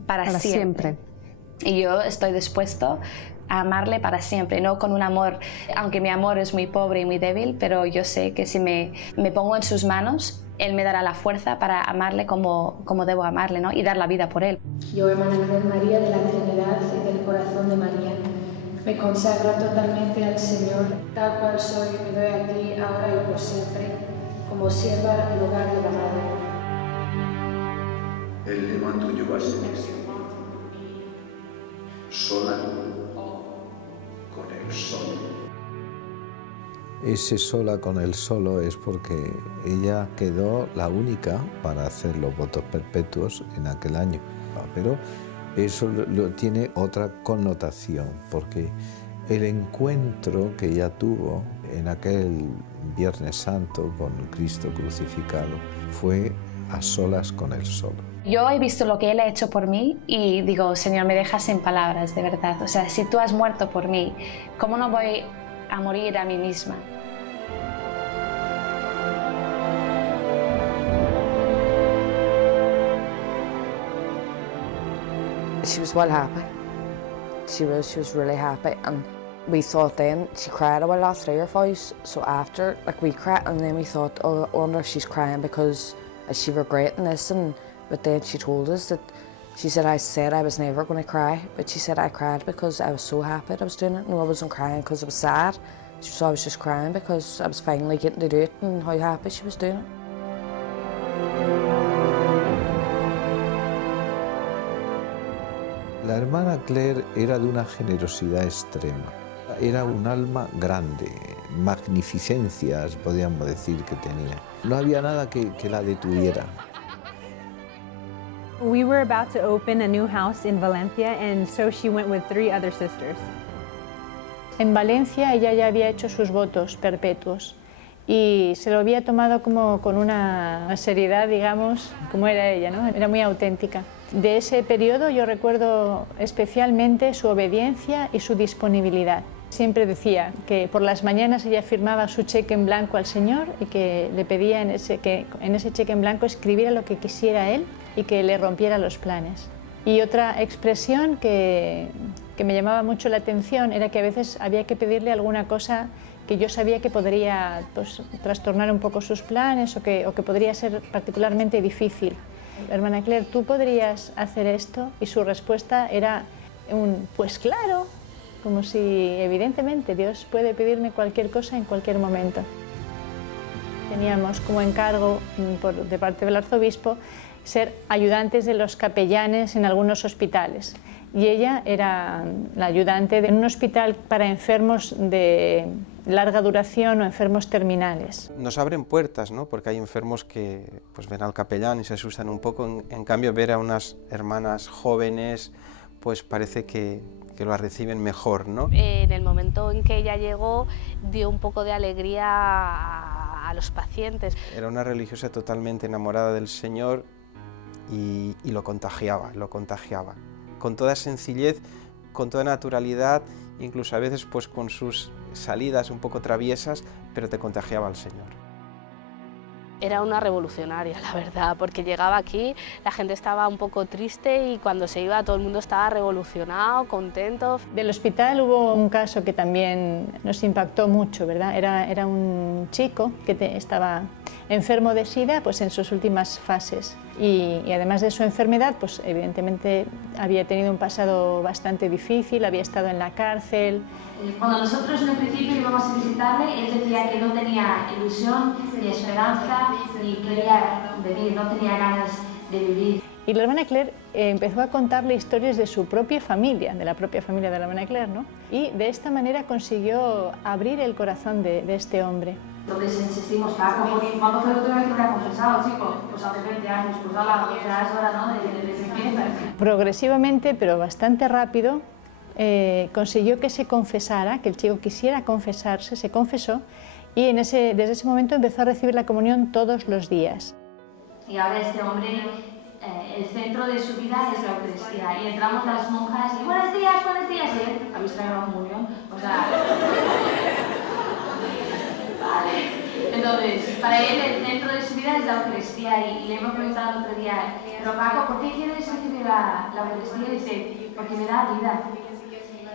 para siempre. Y yo estoy dispuesto a amarle para siempre, no con un amor, aunque mi amor es muy pobre y muy débil, pero yo sé que si me pongo en sus manos, Él me dará la fuerza para amarle como debo amarle, ¿no? Y dar la vida por Él. Yo, hermana de María, de la Trinidad y del corazón de María, Me consagro totalmente al Señor, tal cual soy, me doy a ti ahora y por siempre, como sierva en lugar de la madre. El lema tuyo va a ser este: sola con el solo. Ese sola con el solo es porque ella quedó la única para hacer los votos perpetuos en aquel año. Pero eso tiene otra connotación, porque el encuentro que ella tuvo en aquel Viernes Santo con Cristo crucificado fue a solas con el solo. Yo he visto lo que Él ha hecho por mí y digo, Señor, me dejas sin palabras, de verdad. O sea, si tú has muerto por mí, ¿cómo no voy a morir a mí misma? She was well happy. She was really happy, and we thought then she cried about that 3 or 4. So after, like, we cried, and then we thought, oh, I wonder if she's crying because is she regretting this? But then she told us that she said I said I was never going to cry, but she said I cried because I was so happy that I was doing it. No, I wasn't crying because I was sad. So I was just crying because I was finally getting to do it and how happy she was doing it. La hermana Claire era de una generosidad extrema. Era un alma grande, magnificencias, podríamos decir, que tenía. No había nada que la detuviera. We were about to open a new house in Valencia, and so she went with 3 other sisters. En Valencia ella ya había hecho sus votos perpetuos y se lo había tomado como con una seriedad, digamos, como era ella, ¿no? Era muy auténtica. De ese periodo yo recuerdo especialmente su obediencia y su disponibilidad. Siempre decía que por las mañanas ella firmaba su cheque en blanco al Señor y que le pedía que en ese cheque en blanco escribiera lo que quisiera Él y que le rompiera los planes. Y otra expresión que me llamaba mucho la atención era que a veces había que pedirle alguna cosa que yo sabía que podría, pues, trastornar un poco sus planes o que podría ser particularmente difícil. Hermana Claire, ¿tú podrías hacer esto? Y su respuesta era pues claro, como si evidentemente Dios puede pedirme cualquier cosa en cualquier momento. Teníamos como encargo de parte del arzobispo ser ayudantes de los capellanes en algunos hospitales. Y ella era la ayudante de un hospital para enfermos de larga duración o enfermos terminales. Nos abren puertas, ¿no? Porque hay enfermos que pues, ven al capellán y se asustan un poco. En cambio, ver a unas hermanas jóvenes, pues parece que lo reciben mejor, ¿no? En el momento en que ella llegó, dio un poco de alegría a los pacientes. Era una religiosa totalmente enamorada del Señor y lo contagiaba. Con toda sencillez, con toda naturalidad, incluso a veces pues con sus salidas un poco traviesas, pero te contagiaba al Señor. Era una revolucionaria, la verdad, porque llegaba aquí, la gente estaba un poco triste y cuando se iba todo el mundo estaba revolucionado, contento. Del hospital hubo un caso que también nos impactó mucho, ¿verdad? Era un chico que estaba enfermo de SIDA pues en sus últimas fases y además de su enfermedad pues evidentemente había tenido un pasado bastante difícil, había estado en la cárcel. Cuando nosotros en el principio íbamos a visitarle, él decía que no tenía ilusión, ni esperanza, ni quería venir, no tenía ganas de vivir. Y la hermana Claire empezó a contarle historias de su propia familia, de la propia familia de la hermana Claire, ¿no? Y de esta manera consiguió abrir el corazón de este hombre. Entonces insistimos, Paco, ¿cuándo fue la última vez que me ha confesado, chico? Pues hace 20 años, pues ala, ya es hora, ¿no? De que empieza. Progresivamente, pero bastante rápido, consiguió que se confesara, que el chico quisiera confesarse, se confesó y desde ese momento empezó a recibir la comunión todos los días. Y ahora este hombre, el centro de su vida es la Eucaristía y entramos las monjas y buenos días, y él, ¿habéis traído la comunión? O sea... Vale. Entonces, para él el centro de su vida es la Eucaristía y le hemos preguntado el otro día, pero Paco, ¿por qué quieres recibir la Eucaristía? Y dice, porque me da vida.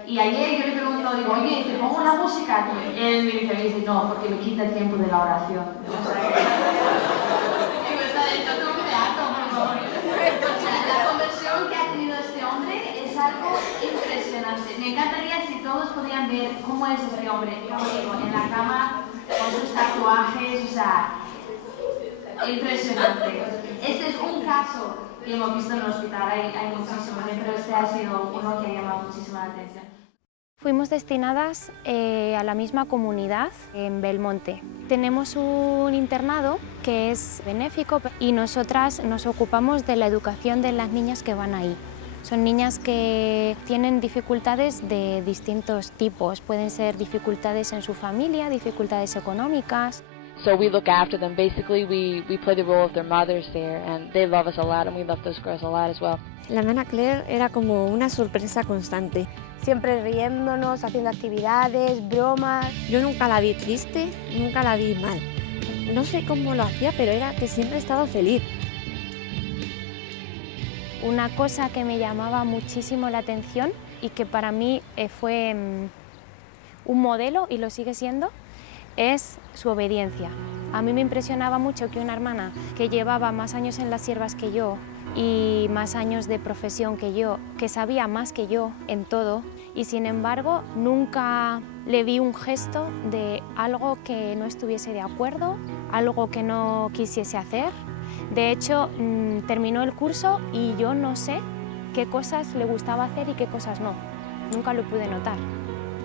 Y ayer yo le pregunto, digo, oye, ¿te pongo la música? Y él me dice, no, porque me quita el tiempo de la oración. O sea, digo, está dentro de un teatro, la conversión que ha tenido este hombre es algo impresionante. Me encantaría si todos podemos este hombre conmigo en la cama con sus tatuajes, o sea, impresionante. Este es un caso que hemos visto en el hospital, hay muchísimos, pero este ha sido uno que ha llamado muchísimo la atención. Fuimos destinadas a la misma comunidad en Belmonte. Tenemos un internado que es benéfico y nosotras nos ocupamos de la educación de las niñas que van ahí. Son niñas que tienen dificultades de distintos tipos. Pueden ser dificultades en su familia, dificultades económicas. So we look after them. Basically, we play the role of their mothers there, and they love us a lot, and we love those girls a lot as well. La nana Claire era como una sorpresa constante. Siempre riéndonos, haciendo actividades, bromas. Yo nunca la vi triste, nunca la vi mal. No sé cómo lo hacía, pero era que siempre estaba feliz. Una cosa que me llamaba muchísimo la atención y que para mí fue un modelo y lo sigue siendo, es su obediencia. A mí me impresionaba mucho que una hermana que llevaba más años en las siervas que yo y más años de profesión que yo, que sabía más que yo en todo, y sin embargo nunca le vi un gesto de algo que no estuviese de acuerdo, algo que no quisiese hacer. De hecho, terminó el curso y yo no sé qué cosas le gustaba hacer y qué cosas no. Nunca lo pude notar.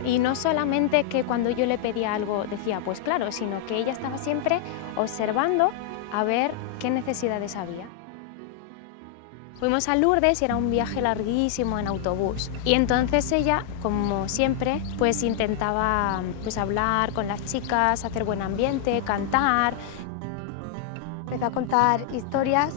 Y no solamente que cuando yo le pedía algo decía, pues claro, sino que ella estaba siempre observando a ver qué necesidades había. Fuimos a Lourdes y era un viaje larguísimo en autobús. Y entonces ella, como siempre, pues intentaba pues, hablar con las chicas, hacer buen ambiente, cantar. Empezó a contar historias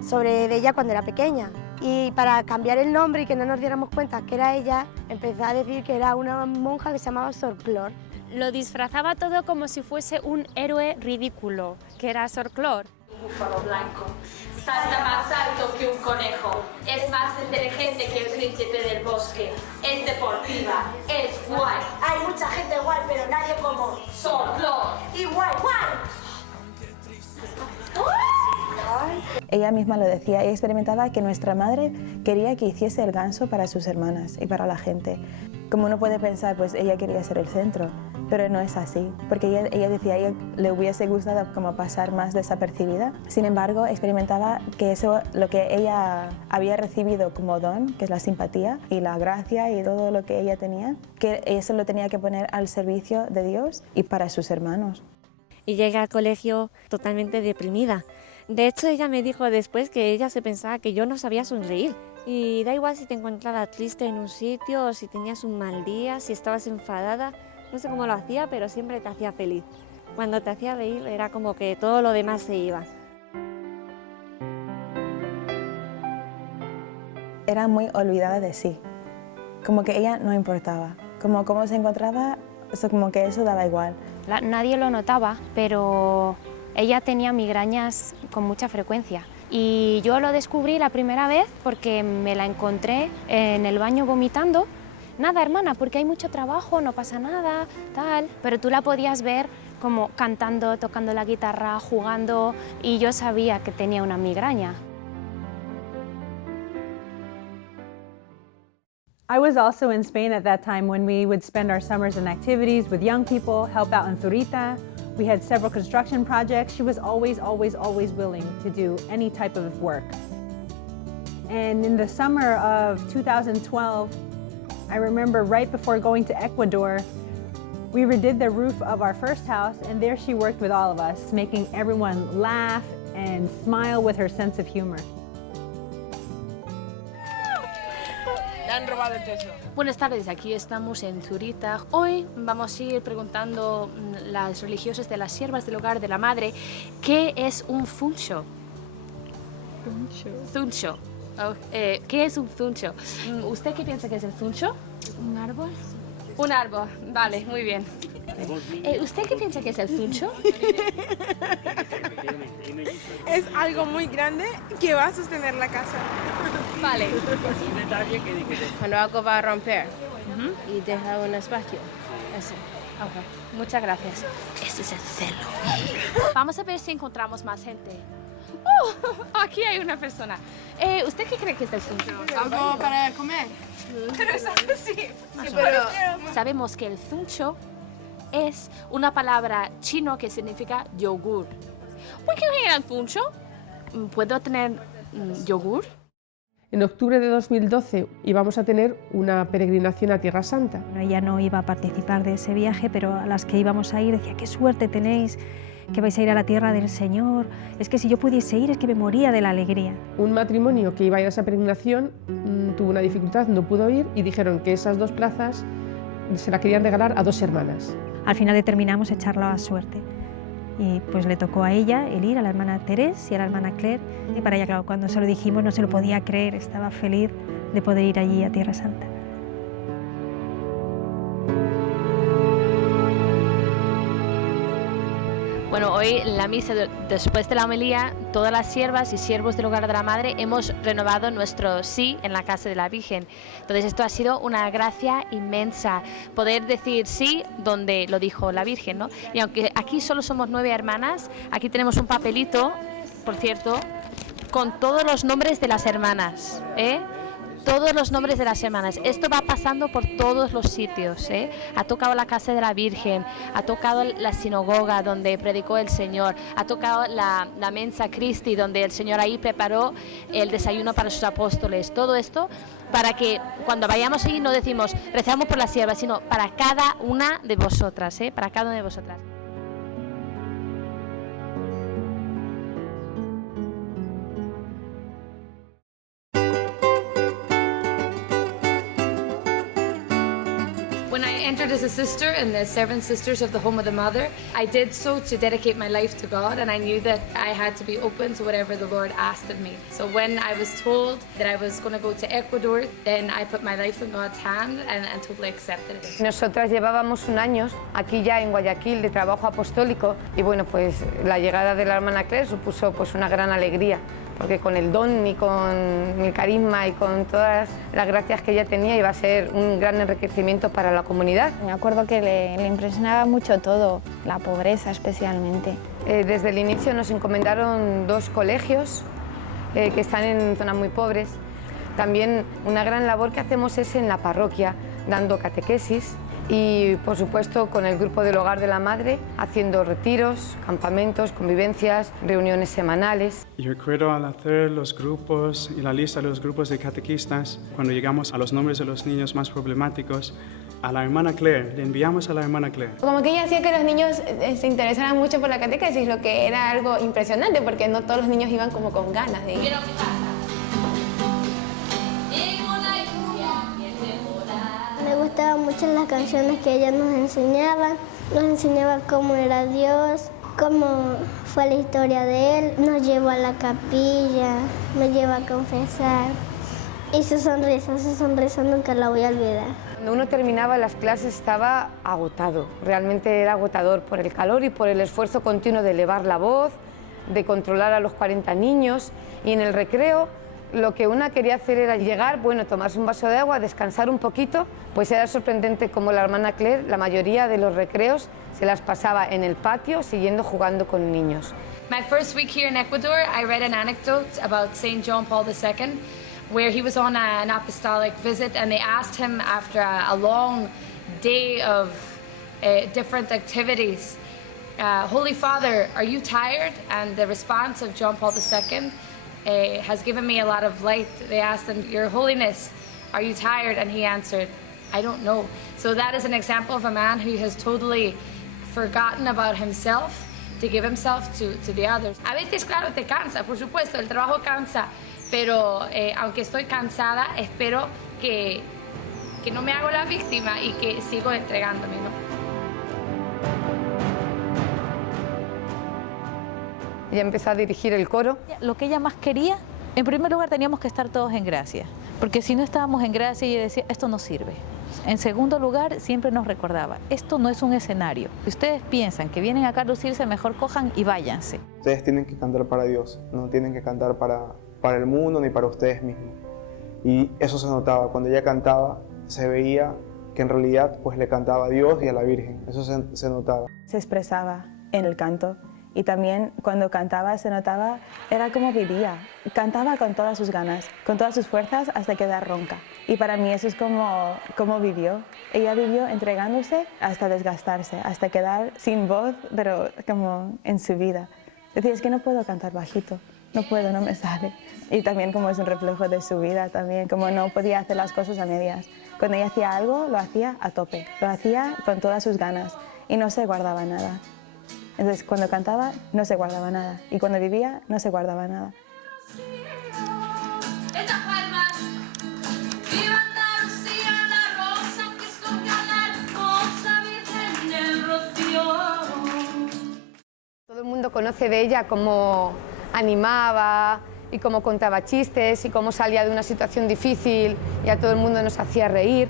sobre ella cuando era pequeña. Y para cambiar el nombre y que no nos diéramos cuenta que era ella, empezó a decir que era una monja que se llamaba Sor Clor. Lo disfrazaba todo como si fuese un héroe ridículo, que era Sor Clor. Un búfalo blanco salta más alto que un conejo, es más inteligente que el príncipe del bosque, es deportiva, es guay. Hay mucha gente guay, pero nadie como Sor Clor. Y guay, guay. Ella misma lo decía, ella experimentaba que nuestra madre quería que hiciese el ganso para sus hermanas y para la gente. Como uno puede pensar, pues ella quería ser el centro, pero no es así, porque ella decía que le hubiese gustado como pasar más desapercibida. Sin embargo, experimentaba que eso, lo que ella había recibido como don, que es la simpatía y la gracia y todo lo que ella tenía, que eso lo tenía que poner al servicio de Dios y para sus hermanos. Y llegué al colegio totalmente deprimida. De hecho, ella me dijo después que ella se pensaba que yo no sabía sonreír. Y da igual si te encontrabas triste en un sitio, o si tenías un mal día, si estabas enfadada. No sé cómo lo hacía, pero siempre te hacía feliz. Cuando te hacía reír era como que todo lo demás se iba. Era muy olvidada de sí. Como que ella no importaba. Como cómo se encontraba, como que eso daba igual. Nadie lo notaba, pero ella tenía migrañas con mucha frecuencia. Y yo lo descubrí la primera vez porque me la encontré en el baño vomitando. Nada, hermana, porque hay mucho trabajo, no pasa nada, tal. Pero tú la podías ver como cantando, tocando la guitarra, jugando, y yo sabía que tenía una migraña. I was also in Spain at that time when we would spend our summers in activities with young people, help out in Zurita. We had several construction projects. She was always, always, always willing to do any type of work. And in the summer of 2012, I remember right before going to Ecuador, we redid the roof of our first house, and there she worked with all of us, making everyone laugh and smile with her sense of humor. Buenas tardes, aquí estamos en Zurita. Hoy vamos a ir preguntando a las religiosas de las siervas del hogar de la madre qué es un zuncho. Zuncho. Oh, ¿qué es un zuncho? ¿Usted qué piensa que es el zuncho? ¿Un árbol? Un árbol, vale, muy bien. ¿Usted qué piensa que es el zuncho? Es algo muy grande que va a sostener la casa. Vale. Cuando algo va a romper y deja un espacio. Eso. Okay. Muchas gracias. Este es el celo. Vamos a ver si encontramos más gente. Aquí hay una persona. ¿Usted qué cree que es el zuncho? Algo para comer. Pero es así. Sí, pero sabemos que el zuncho es una palabra chino que significa yogur. ¿Puedo tener yogur? En octubre de 2012 íbamos a tener una peregrinación a Tierra Santa. Ella no iba a participar de ese viaje, pero a las que íbamos a ir decía, qué suerte tenéis, que vais a ir a la tierra del Señor. Es que si yo pudiese ir, es que me moría de la alegría. Un matrimonio que iba a ir a esa peregrinación tuvo una dificultad, no pudo ir y dijeron que esas 2 plazas se las querían regalar a 2 hermanas. Al final determinamos echarla a suerte. Y pues le tocó a ella el ir, a la hermana Teresa y a la hermana Claire. Y para ella, claro, cuando se lo dijimos no se lo podía creer, estaba feliz de poder ir allí a Tierra Santa. Bueno, hoy en la misa, después de la homilía, todas las siervas y siervos del Hogar de la Madre hemos renovado nuestro sí en la casa de la Virgen. Entonces esto ha sido una gracia inmensa, poder decir sí donde lo dijo la Virgen, ¿no? Y aunque aquí solo somos 9 hermanas, aquí tenemos un papelito, por cierto, con todos los nombres de las hermanas, ¿eh? Todos los nombres de las hermanas. Esto va pasando por todos los sitios, ¿eh? Ha tocado la casa de la Virgen, ha tocado la sinagoga donde predicó el Señor, ha tocado la Mensa Christi donde el Señor ahí preparó el desayuno para sus apóstoles. Todo esto para que cuando vayamos ahí no decimos rezamos por las siervas, sino para cada una de vosotras, ¿eh? Para cada una de vosotras. When I entered as a sister in the Seven Sisters of the Home of the Mother, I did so to dedicate my life to God, and I knew that I had to be open to whatever the Lord asked of me. So when I was told that I was going to go to Ecuador, then I put my life in God's hand and totally accepted it. Nosotras llevábamos un año aquí ya en Guayaquil de trabajo apostólico y bueno, pues la llegada de la hermana Claire supuso pues una gran alegría, porque con el don y con el carisma y con todas las gracias que ella tenía iba a ser un gran enriquecimiento para la comunidad. Me acuerdo que le impresionaba mucho todo, la pobreza especialmente. Desde el inicio nos encomendaron 2 colegios que están en zonas muy pobres. También una gran labor que hacemos es en la parroquia, dando catequesis y, por supuesto, con el grupo del Hogar de la Madre, haciendo retiros, campamentos, convivencias, reuniones semanales. Y recuerdo al hacer los grupos y la lista de los grupos de catequistas, cuando llegamos a los nombres de los niños más problemáticos, a la hermana Claire, le enviamos a la hermana Claire. Como que ella hacía que los niños se interesaran mucho por la catequesis, lo que era algo impresionante, porque no todos los niños iban como con ganas de ir. Me gustaban mucho las canciones que ella nos enseñaba cómo era Dios, cómo fue la historia de Él, nos llevó a la capilla, me llevó a confesar y su sonrisa nunca la voy a olvidar. Cuando uno terminaba las clases estaba agotado, realmente era agotador por el calor y por el esfuerzo continuo de elevar la voz, de controlar a los 40 niños y en el recreo lo que una quería hacer era llegar, bueno, tomarse un vaso de agua, descansar un poquito, pues era sorprendente como la hermana Claire, la mayoría de los recreos se las pasaba en el patio siguiendo jugando con niños. My first week here in Ecuador, I read an anecdote about St. John Paul II, where he was on an apostolic visit and they asked him after a long day of different activities, Holy Father, are you tired? And the response of John Paul II has given me a lot of light. They asked him, Your Holiness, are you tired? And he answered, I don't know. So that is an example of a man who has totally forgotten about himself to give himself to the others. A veces, claro, te cansa, por supuesto, el trabajo cansa, pero aunque estoy cansada, espero que no me hago la víctima y que sigo entregándome, ¿no? Ella empezó a dirigir el coro. Lo que ella más quería, en primer lugar teníamos que estar todos en gracia, porque si no estábamos en gracia ella decía, esto no sirve. En segundo lugar, siempre nos recordaba, esto no es un escenario. Si ustedes piensan que vienen acá a lucirse, mejor cojan y váyanse. Ustedes tienen que cantar para Dios, no tienen que cantar para el mundo ni para ustedes mismos. Y eso se notaba, cuando ella cantaba, se veía que en realidad pues le cantaba a Dios y a la Virgen, eso se notaba. Se expresaba en el canto Y también cuando cantaba se notaba, era como vivía. Cantaba con todas sus ganas, con todas sus fuerzas hasta quedar ronca. Y para mí eso es como vivió. Ella vivió entregándose hasta desgastarse, hasta quedar sin voz, pero como en su vida. Decía, es que no puedo cantar bajito, no puedo, no me sale. Y también como es un reflejo de su vida también, como no podía hacer las cosas a medias. Cuando ella hacía algo, lo hacía a tope, lo hacía con todas sus ganas y no se guardaba nada. Entonces, cuando cantaba, no se guardaba nada. Y cuando vivía, no se guardaba nada. Todo el mundo conoce de ella cómo animaba y cómo contaba chistes y cómo salía de una situación difícil y a todo el mundo nos hacía reír.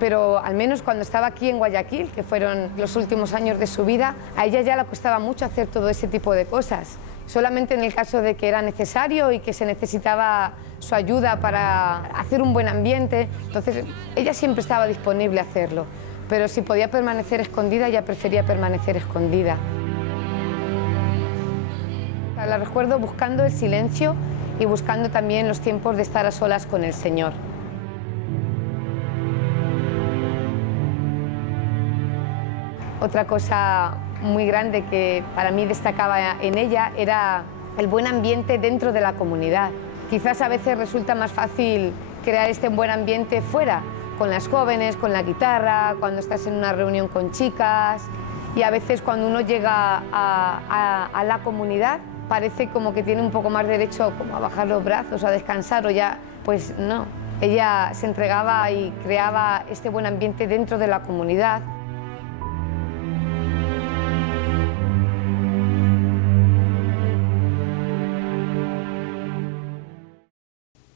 Pero al menos cuando estaba aquí en Guayaquil, que fueron los últimos años de su vida, a ella ya le costaba mucho hacer todo ese tipo de cosas. Solamente en el caso de que era necesario y que se necesitaba su ayuda para hacer un buen ambiente, entonces ella siempre estaba disponible a hacerlo. Pero si podía permanecer escondida, ella prefería permanecer escondida. La recuerdo buscando el silencio y buscando también los tiempos de estar a solas con el Señor. Otra cosa muy grande que para mí destacaba en ella era el buen ambiente dentro de la comunidad. Quizás a veces resulta más fácil crear este buen ambiente fuera, con las jóvenes, con la guitarra, cuando estás en una reunión con chicas, y a veces cuando uno llega a la comunidad parece como que tiene un poco más derecho como a bajar los brazos, a descansar, o ya, pues no. Ella se entregaba y creaba este buen ambiente dentro de la comunidad.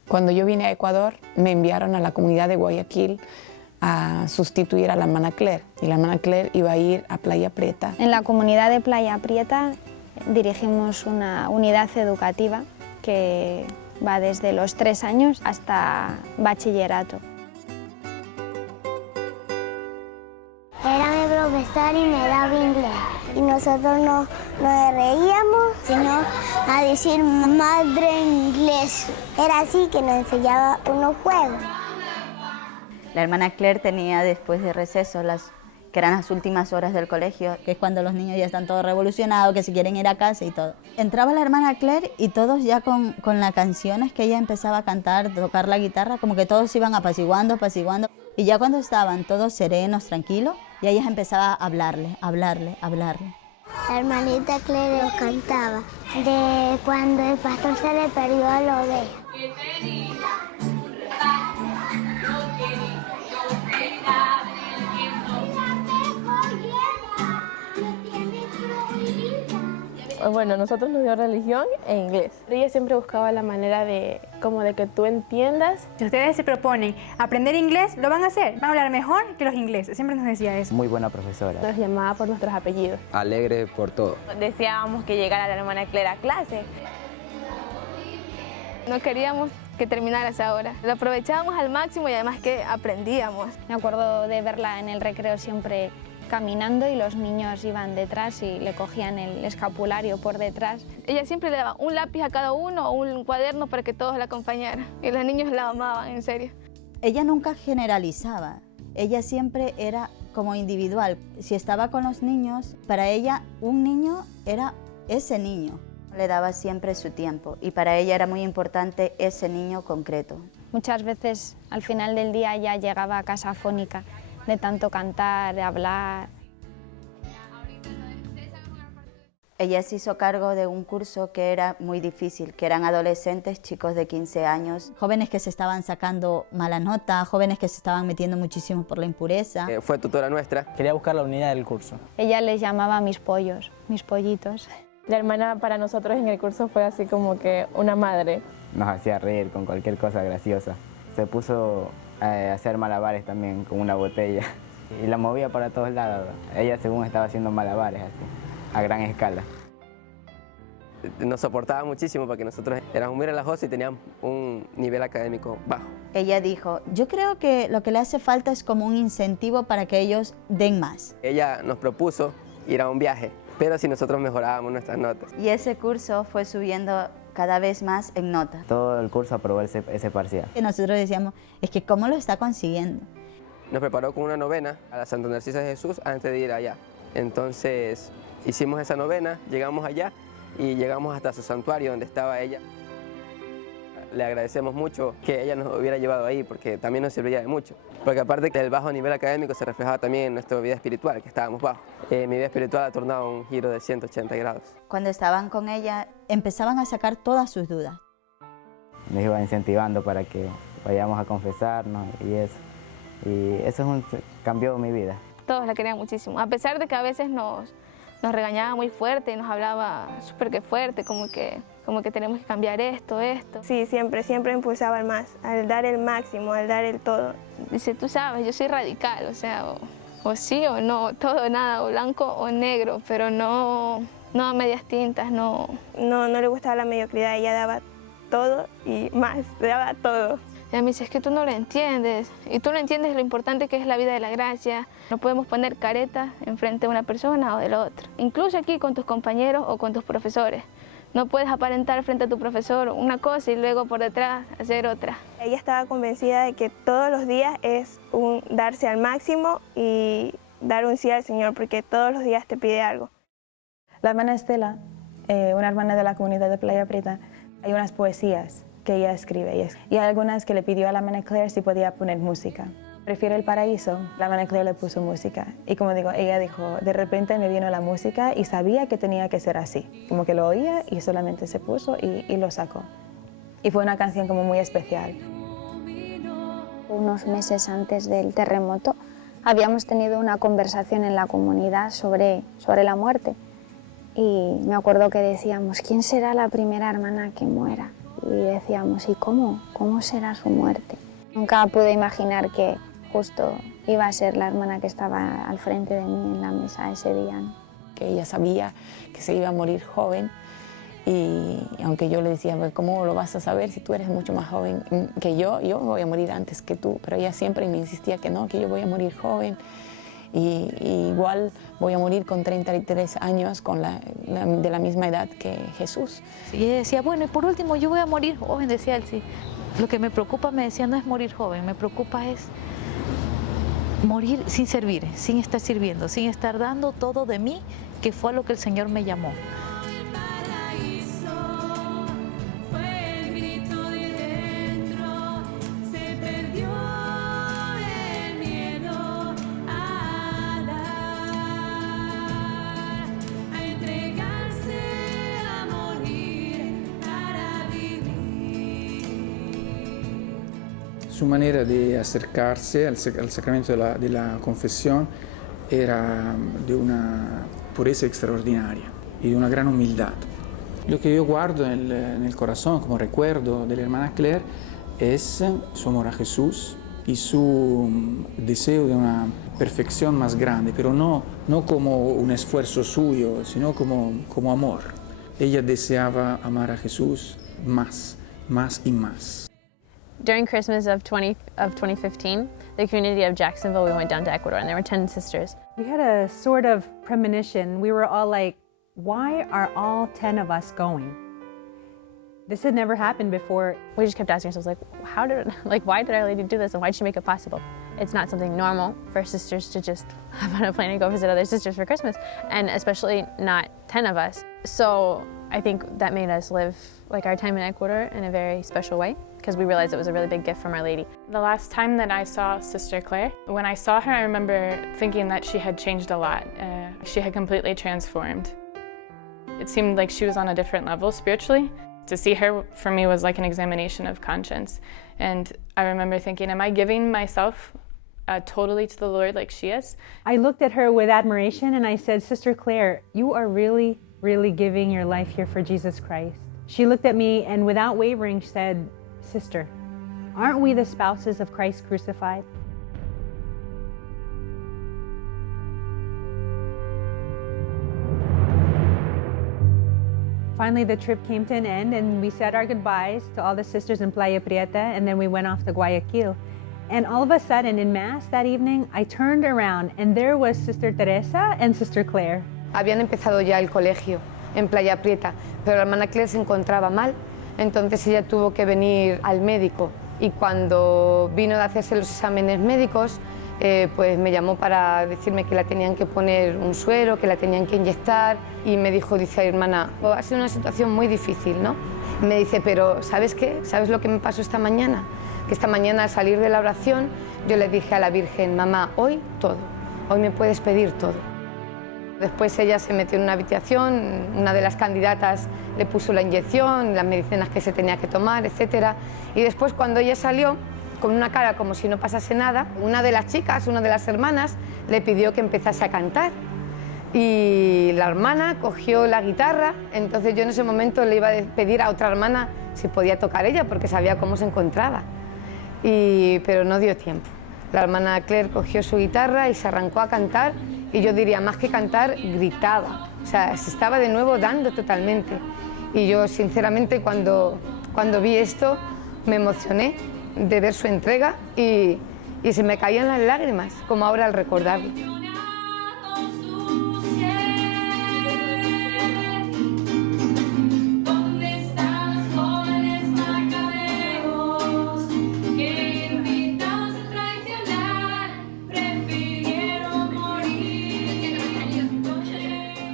Cuando yo vine a Ecuador, me enviaron a la comunidad de Guayaquil a sustituir a la hermana Claire. Y la hermana Claire iba a ir a Playa Prieta. En la comunidad de Playa Prieta dirigimos una unidad educativa que va desde los 3 años hasta bachillerato. Era mi profesor y me daba inglés. Y nosotros no nos reíamos, sino a decir madre inglés. Era así que nos enseñaba unos juegos. La hermana Claire tenía después de receso, que eran las últimas horas del colegio, que es cuando los niños ya están todos revolucionados, que se quieren ir a casa y todo. Entraba la hermana Claire y todos ya con las canciones que ella empezaba a cantar, tocar la guitarra, como que todos iban apaciguando. Y ya cuando estaban todos serenos, tranquilos, ya ella empezaba a hablarle. La hermanita Claire los cantaba de cuando el pastor se le perdió a la oveja. Bueno, nosotros nos dio religión e inglés. Ella siempre buscaba la manera de que tú entiendas. Si ustedes se proponen aprender inglés, lo van a hacer. Van a hablar mejor que los ingleses. Siempre nos decía eso. Muy buena profesora. Nos llamaba por nuestros apellidos. Alegre por todo. Deseábamos que llegara la hermana Claire a clase. No queríamos que terminara esa hora. Lo aprovechábamos al máximo y además que aprendíamos. Me acuerdo de verla en el recreo siempre caminando y los niños iban detrás y le cogían el escapulario por detrás. Ella siempre le daba un lápiz a cada uno o un cuaderno para que todos la acompañaran y los niños la amaban, en serio. Ella nunca generalizaba, ella siempre era como individual. Si estaba con los niños, para ella un niño era ese niño. Le daba siempre su tiempo y para ella era muy importante ese niño concreto. Muchas veces al final del día ya llegaba a casa afónica, de tanto cantar, de hablar. Ella se hizo cargo de un curso que era muy difícil, que eran adolescentes, chicos de 15 años, jóvenes que se estaban sacando mala nota, jóvenes que se estaban metiendo muchísimo por la impureza. Fue tutora nuestra. Quería buscar la unidad del curso. Ella les llamaba mis pollos, mis pollitos. La hermana para nosotros en el curso fue así como que una madre. Nos hacía reír con cualquier cosa graciosa. Se puso a hacer malabares también con una botella y la movía para todos lados. Ella según estaba haciendo malabares así, a gran escala. Nos soportaba muchísimo porque nosotros éramos muy relajosos y teníamos un nivel académico bajo. Ella dijo, yo creo que lo que le hace falta es como un incentivo para que ellos den más. Ella nos propuso ir a un viaje pero si nosotros mejorábamos nuestras notas. Y ese curso fue subiendo cada vez más en nota. Todo el curso aprobó ese parcial. Y nosotros decíamos, es que ¿cómo lo está consiguiendo? Nos preparó con una novena a la Santa Narcisa de Jesús antes de ir allá. Entonces hicimos esa novena, llegamos allá y llegamos hasta su santuario donde estaba ella. Le agradecemos mucho que ella nos hubiera llevado ahí porque también nos serviría de mucho. Porque aparte que el bajo nivel académico se reflejaba también en nuestra vida espiritual, que estábamos bajo. Mi vida espiritual ha tornado un giro de 180 grados. Cuando estaban con ella, empezaban a sacar todas sus dudas. Nos iba incentivando para que vayamos a confesarnos y eso. Y eso cambió mi vida. Todos la querían muchísimo, a pesar de que a veces nos regañaba muy fuerte y nos hablaba súper que fuerte, como que tenemos que cambiar esto. Sí, siempre impulsaba al más, al dar el máximo, al dar el todo. Dice, tú sabes, yo soy radical, o sea, o sí o no, todo o nada, o blanco o negro, pero no a medias tintas, no le gustaba la mediocridad, ella daba todo y más, daba todo. Ella me dice, es que tú no lo entiendes, y tú no entiendes lo importante que es la vida de la gracia. No podemos poner caretas enfrente de una persona o de la otra. Incluso aquí con tus compañeros o con tus profesores. No puedes aparentar frente a tu profesor una cosa y luego por detrás hacer otra. Ella estaba convencida de que todos los días es un darse al máximo y dar un sí al Señor, porque todos los días te pide algo. La hermana Estela, una hermana de la comunidad de Playa Prieta, hay unas poesías que ella escribe y hay algunas que le pidió a la hermana Claire si podía poner música. Prefiero el paraíso, la hermana Claire le puso música y como digo, ella dijo, de repente me vino la música y sabía que tenía que ser así, como que lo oía y solamente se puso y lo sacó. Y fue una canción como muy especial. Unos meses antes del terremoto habíamos tenido una conversación en la comunidad sobre la muerte y me acuerdo que decíamos, ¿quién será la primera hermana que muera? Y decíamos, ¿y cómo será su muerte? Nunca pude imaginar que justo iba a ser la hermana que estaba al frente de mí en la mesa ese día, ¿no? Que ella sabía que se iba a morir joven y aunque yo le decía, ¿cómo lo vas a saber si tú eres mucho más joven que yo voy a morir antes que tú, pero ella siempre me insistía que no, que yo voy a morir joven y igual voy a morir con 33 años de la misma edad que Jesús. Y ella decía, bueno, y por último yo voy a morir joven, decía él, sí. Lo que me preocupa, me decía, no es morir joven, me preocupa es morir sin servir, sin estar sirviendo, sin estar dando todo de mí, que fue a lo que el Señor me llamó. Su manera de acercarse al sacramento de la confesión era de una pureza extraordinaria y de una gran humildad. Lo que yo guardo en el corazón como recuerdo de la hermana Claire es su amor a Jesús y su deseo de una perfección más grande, pero no como un esfuerzo suyo, sino como amor. Ella deseaba amar a Jesús más y más. During Christmas of 2015, the community of Jacksonville, we went down to Ecuador and there were 10 sisters. We had a sort of premonition. We were all like, why are all 10 of us going? This had never happened before. We just kept asking ourselves, why did Our Lady do this and why did she make it possible? It's not something normal for sisters to just hop on a plane and go visit other sisters for Christmas, and especially not 10 of us. So I think that made us live our time in Ecuador in a very special way, because we realized it was a really big gift from Our Lady. The last time that I saw Sister Claire, when I saw her, I remember thinking that she had changed a lot. She had completely transformed. It seemed like she was on a different level spiritually. To see her, for me, was like an examination of conscience. And I remember thinking, am I giving myself totally to the Lord like she is? I looked at her with admiration and I said, Sister Claire, you are really giving your life here for Jesus Christ. She looked at me and without wavering said, Sister, aren't we the spouses of Christ crucified? Finally, the trip came to an end and we said our goodbyes to all the sisters in Playa Prieta, and then we went off to Guayaquil. And all of a sudden, in Mass that evening, I turned around and there was Sister Teresa and Sister Claire. Habían empezado ya el colegio en Playa Prieta, pero la hermana Claire se encontraba mal, entonces ella tuvo que venir al médico y cuando vino de hacerse los exámenes médicos, pues me llamó para decirme que la tenían que poner un suero, que la tenían que inyectar y me dijo, dice, hermana, ha sido una situación muy difícil, ¿no? Me dice, pero ¿sabes qué? ¿Sabes lo que me pasó esta mañana? Que esta mañana al salir de la oración yo le dije a la Virgen, mamá, hoy todo, hoy me puedes pedir todo. Después ella se metió en una habitación, una de las candidatas le puso la inyección, las medicinas que se tenía que tomar, etc. Y después cuando ella salió, con una cara como si no pasase nada, una de las chicas, una de las hermanas, le pidió que empezase a cantar. Y la hermana cogió la guitarra, entonces yo en ese momento le iba a pedir a otra hermana si podía tocar ella, porque sabía cómo se encontraba. Pero no dio tiempo. La hermana Claire cogió su guitarra y se arrancó a cantar, y yo diría, más que cantar, gritaba. O sea, se estaba de nuevo dando totalmente. Y yo, sinceramente, cuando vi esto, me emocioné de ver su entrega y se me caían las lágrimas, como ahora al recordarlo.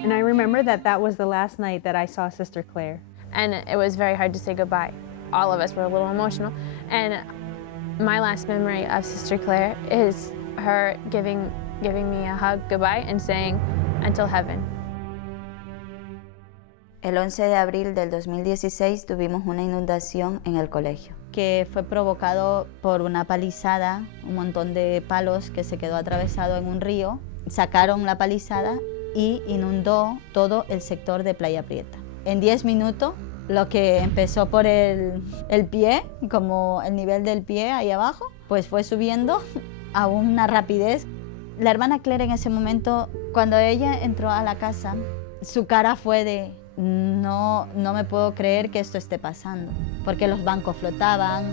And I remember that was the last night that I saw Sister Claire. And it was very hard to say goodbye. All of us were a little emotional. And my last memory of Sister Claire is her giving me a hug goodbye and saying, until heaven. El 11 de abril del 2016 tuvimos una inundación en el colegio, que fue provocado por una palizada, un montón de palos que se quedó atravesado en un río. Sacaron la palizada y inundó todo el sector de Playa Prieta. En 10 minutos, lo que empezó por el pie, como el nivel del pie ahí abajo, pues fue subiendo a una rapidez. La hermana Claire en ese momento, cuando ella entró a la casa, su cara fue de no me puedo creer que esto esté pasando, porque los bancos flotaban.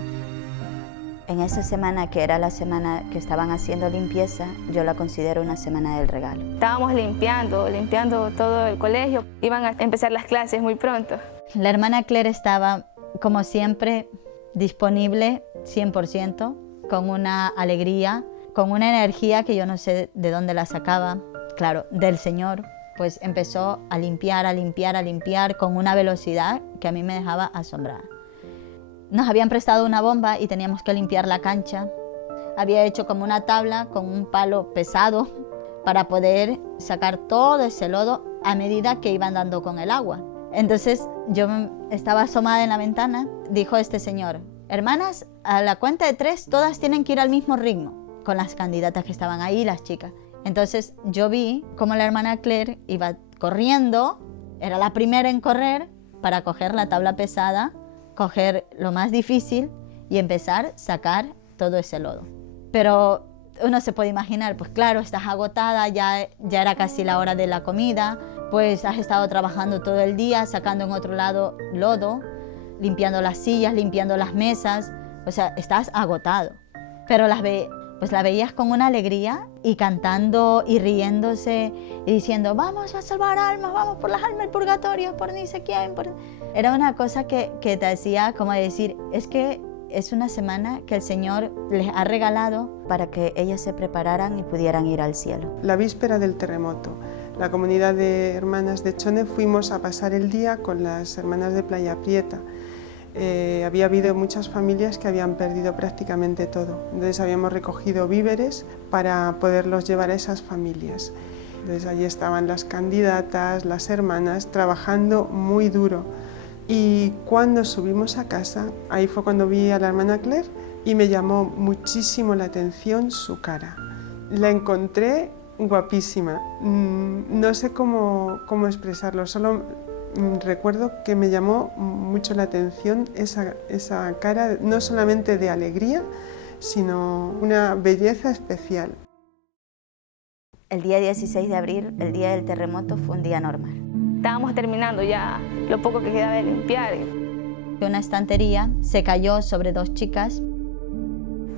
En esa semana, que era la semana que estaban haciendo limpieza, yo la considero una semana del regalo. Estábamos limpiando todo el colegio. Iban a empezar las clases muy pronto. La hermana Claire estaba, como siempre, disponible 100%, con una alegría, con una energía que yo no sé de dónde la sacaba, claro, del Señor. Pues empezó a limpiar con una velocidad que a mí me dejaba asombrada. Nos habían prestado una bomba y teníamos que limpiar la cancha. Había hecho como una tabla con un palo pesado para poder sacar todo ese lodo a medida que iban dando con el agua. Entonces yo estaba asomada en la ventana, dijo este señor, hermanas, a la cuenta de 3 todas tienen que ir al mismo ritmo, con las candidatas que estaban ahí, las chicas. Entonces yo vi cómo la hermana Claire iba corriendo, era la primera en correr para coger la tabla pesada, coger lo más difícil y empezar a sacar todo ese lodo. Pero uno se puede imaginar, pues claro, estás agotada, ya era casi la hora de la comida, pues has estado trabajando todo el día, sacando en otro lado lodo, limpiando las sillas, limpiando las mesas, o sea, estás agotado. Pero la veías con una alegría y cantando y riéndose y diciendo, vamos a salvar almas, vamos por las almas del purgatorio, por ni sé quién. Era una cosa que te hacía como decir, es que es una semana que el Señor les ha regalado para que ellas se prepararan y pudieran ir al cielo. La víspera del terremoto, la comunidad de hermanas de Chone fuimos a pasar el día con las hermanas de Playa Prieta. Había habido muchas familias que habían perdido prácticamente todo, entonces habíamos recogido víveres para poderlos llevar a esas familias. Entonces allí estaban las candidatas, las hermanas, trabajando muy duro. Y cuando subimos a casa, ahí fue cuando vi a la hermana Claire y me llamó muchísimo la atención su cara. La encontré guapísima, no sé cómo expresarlo, solo recuerdo que me llamó mucho la atención esa cara, no solamente de alegría, sino una belleza especial. El día 16 de abril, el día del terremoto, fue un día normal. Estábamos terminando ya lo poco que quedaba de limpiar. Una estantería se cayó sobre 2 chicas.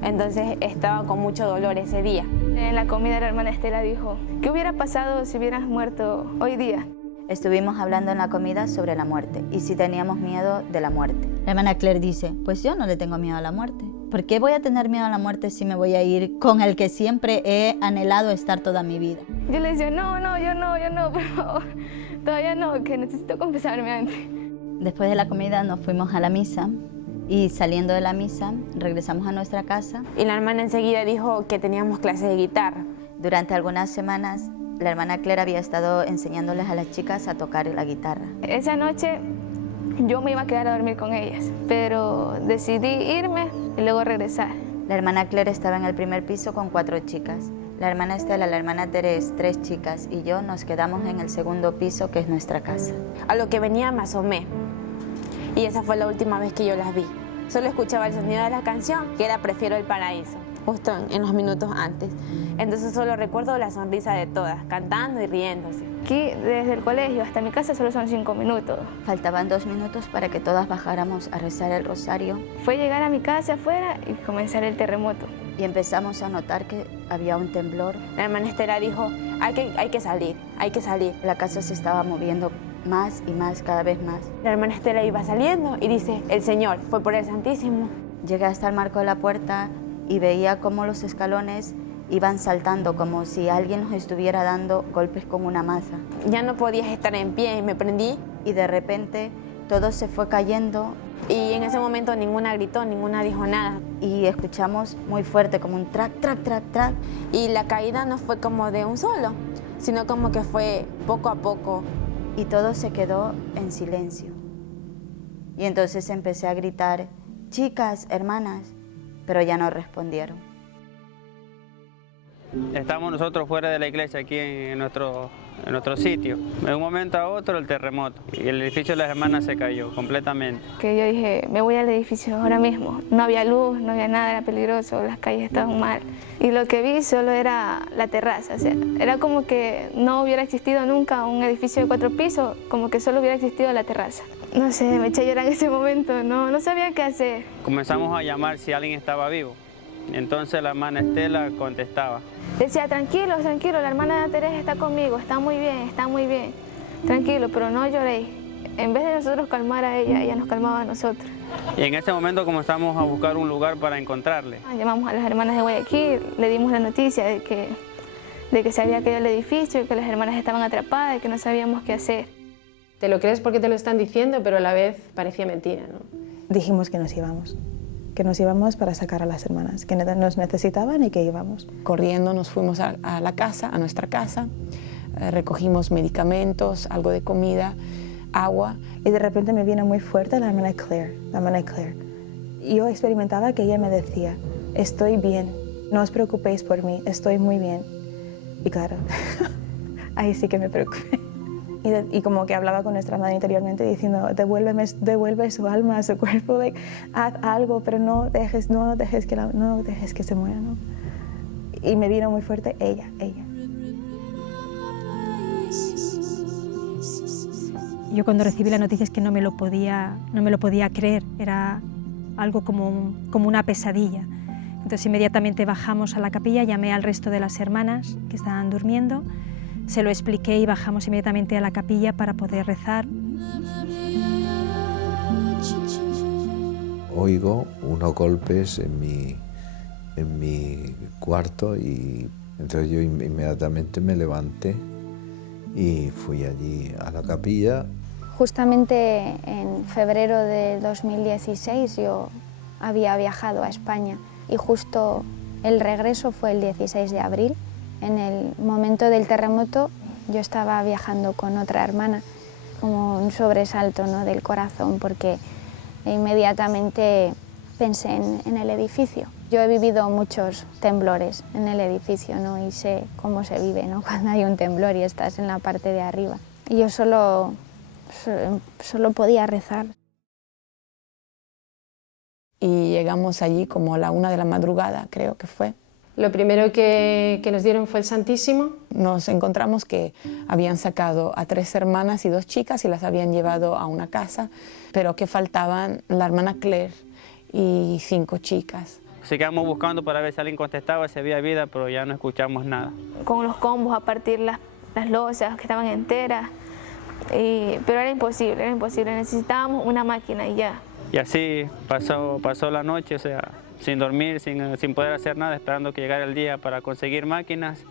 Entonces estaba con mucho dolor ese día. En la comida la hermana Estela dijo, ¿qué hubiera pasado si hubieras muerto hoy día? Estuvimos hablando en la comida sobre la muerte y si teníamos miedo de la muerte. La hermana Claire dice, pues yo no le tengo miedo a la muerte. ¿Por qué voy a tener miedo a la muerte si me voy a ir con el que siempre he anhelado estar toda mi vida? Yo le decía, no, por favor, todavía no, que necesito confesarme antes. Después de la comida nos fuimos a la misa y saliendo de la misa regresamos a nuestra casa. Y la hermana enseguida dijo que teníamos clase de guitarra. Durante algunas semanas la hermana Claire había estado enseñándoles a las chicas a tocar la guitarra. Esa noche yo me iba a quedar a dormir con ellas, pero decidí irme y luego regresar. La hermana Claire estaba en el primer piso con 4 chicas. La hermana Estela, la hermana Teresa, 3 chicas y yo nos quedamos en el segundo piso, que es nuestra casa. A lo que venía me asomé y esa fue la última vez que yo las vi. Solo escuchaba el sonido de la canción, que era Prefiero el Paraíso, justo en los minutos antes. Entonces solo recuerdo la sonrisa de todas, cantando y riéndose. Aquí, desde el colegio hasta mi casa, solo son 5 minutos. Faltaban 2 minutos para que todas bajáramos a rezar el rosario. Fue llegar a mi casa afuera y comenzar el terremoto. Y empezamos a notar que había un temblor. La hermana Estela dijo, hay que salir. La casa se estaba moviendo más y más, cada vez más. La hermana Estela iba saliendo y dice, el Señor fue por el Santísimo. Llegué hasta el marco de la puerta y veía cómo los escalones iban saltando, como si alguien nos estuviera dando golpes con una maza. Ya no podías estar en pie y me prendí. Y de repente todo se fue cayendo. Y en ese momento ninguna gritó, ninguna dijo nada. Y escuchamos muy fuerte, como un track, track, track, track. Y la caída no fue como de un solo, sino como que fue poco a poco. Y todo se quedó en silencio. Y entonces empecé a gritar, chicas, hermanas, pero ya no respondieron. Estamos nosotros fuera de la iglesia, aquí en nuestro sitio. De un momento a otro el terremoto y el edificio de las hermanas se cayó completamente. Que yo dije, me voy al edificio ahora mismo. No había luz, no había nada, era peligroso, las calles estaban mal. Y lo que vi solo era la terraza, o sea, era como que no hubiera existido nunca un edificio de 4 pisos, como que solo hubiera existido la terraza. No sé, me eché a llorar en ese momento, no sabía qué hacer. Comenzamos a llamar si alguien estaba vivo. Entonces la hermana Estela contestaba. Decía, tranquilos, la hermana Teresa está conmigo, está muy bien, tranquilo, pero no lloréis. En vez de nosotros calmar a ella nos calmaba a nosotros. Y en ese momento comenzamos a buscar un lugar para encontrarle. Llamamos a las hermanas de Guayaquil, le dimos la noticia de que se había caído el edificio y que las hermanas estaban atrapadas y que no sabíamos qué hacer. Te lo crees porque te lo están diciendo, pero a la vez parecía mentira, ¿no? Dijimos que nos íbamos para sacar a las hermanas, que nos necesitaban y que íbamos. Corriendo nos fuimos a nuestra casa, recogimos medicamentos, algo de comida, agua. Y de repente me vino muy fuerte la hermana Claire. Y yo experimentaba que ella me decía, estoy bien, no os preocupéis por mí, estoy muy bien. Y claro, ahí sí que me preocupé. Y como que hablaba con nuestra madre interiormente diciendo, devuelve su alma a su cuerpo, haz algo, pero no dejes que se muera, ¿no? Y me vino muy fuerte ella. Yo cuando recibí la noticia es que no me lo podía creer, era algo como una pesadilla. Entonces inmediatamente bajamos a la capilla, llamé al resto de las hermanas que estaban durmiendo, se lo expliqué y bajamos inmediatamente a la capilla para poder rezar. Oigo unos golpes en mi cuarto y entonces yo inmediatamente me levanté y fui allí a la capilla. Justamente en febrero de 2016 yo había viajado a España y justo el regreso fue el 16 de abril. En el momento del terremoto yo estaba viajando con otra hermana, como un sobresalto, ¿no?, del corazón, porque inmediatamente pensé en el edificio. Yo he vivido muchos temblores en el edificio, ¿no?, y sé cómo se vive, ¿no?, cuando hay un temblor y estás en la parte de arriba. Y yo solo podía rezar. Y llegamos allí como a la 1 de la madrugada, creo que fue. Lo primero que nos dieron fue el Santísimo. Nos encontramos que habían sacado a 3 hermanas y 2 chicas y las habían llevado a una casa, pero que faltaban la hermana Claire y 5 chicas. Se quedamos buscando para ver si alguien contestaba, si había vida, pero ya no escuchamos nada. Con los combos a partir las losas que estaban enteras, pero era imposible, necesitábamos una máquina y ya. Y así pasó la noche, o sea, sin dormir, sin poder hacer nada, esperando que llegara el día para conseguir máquinas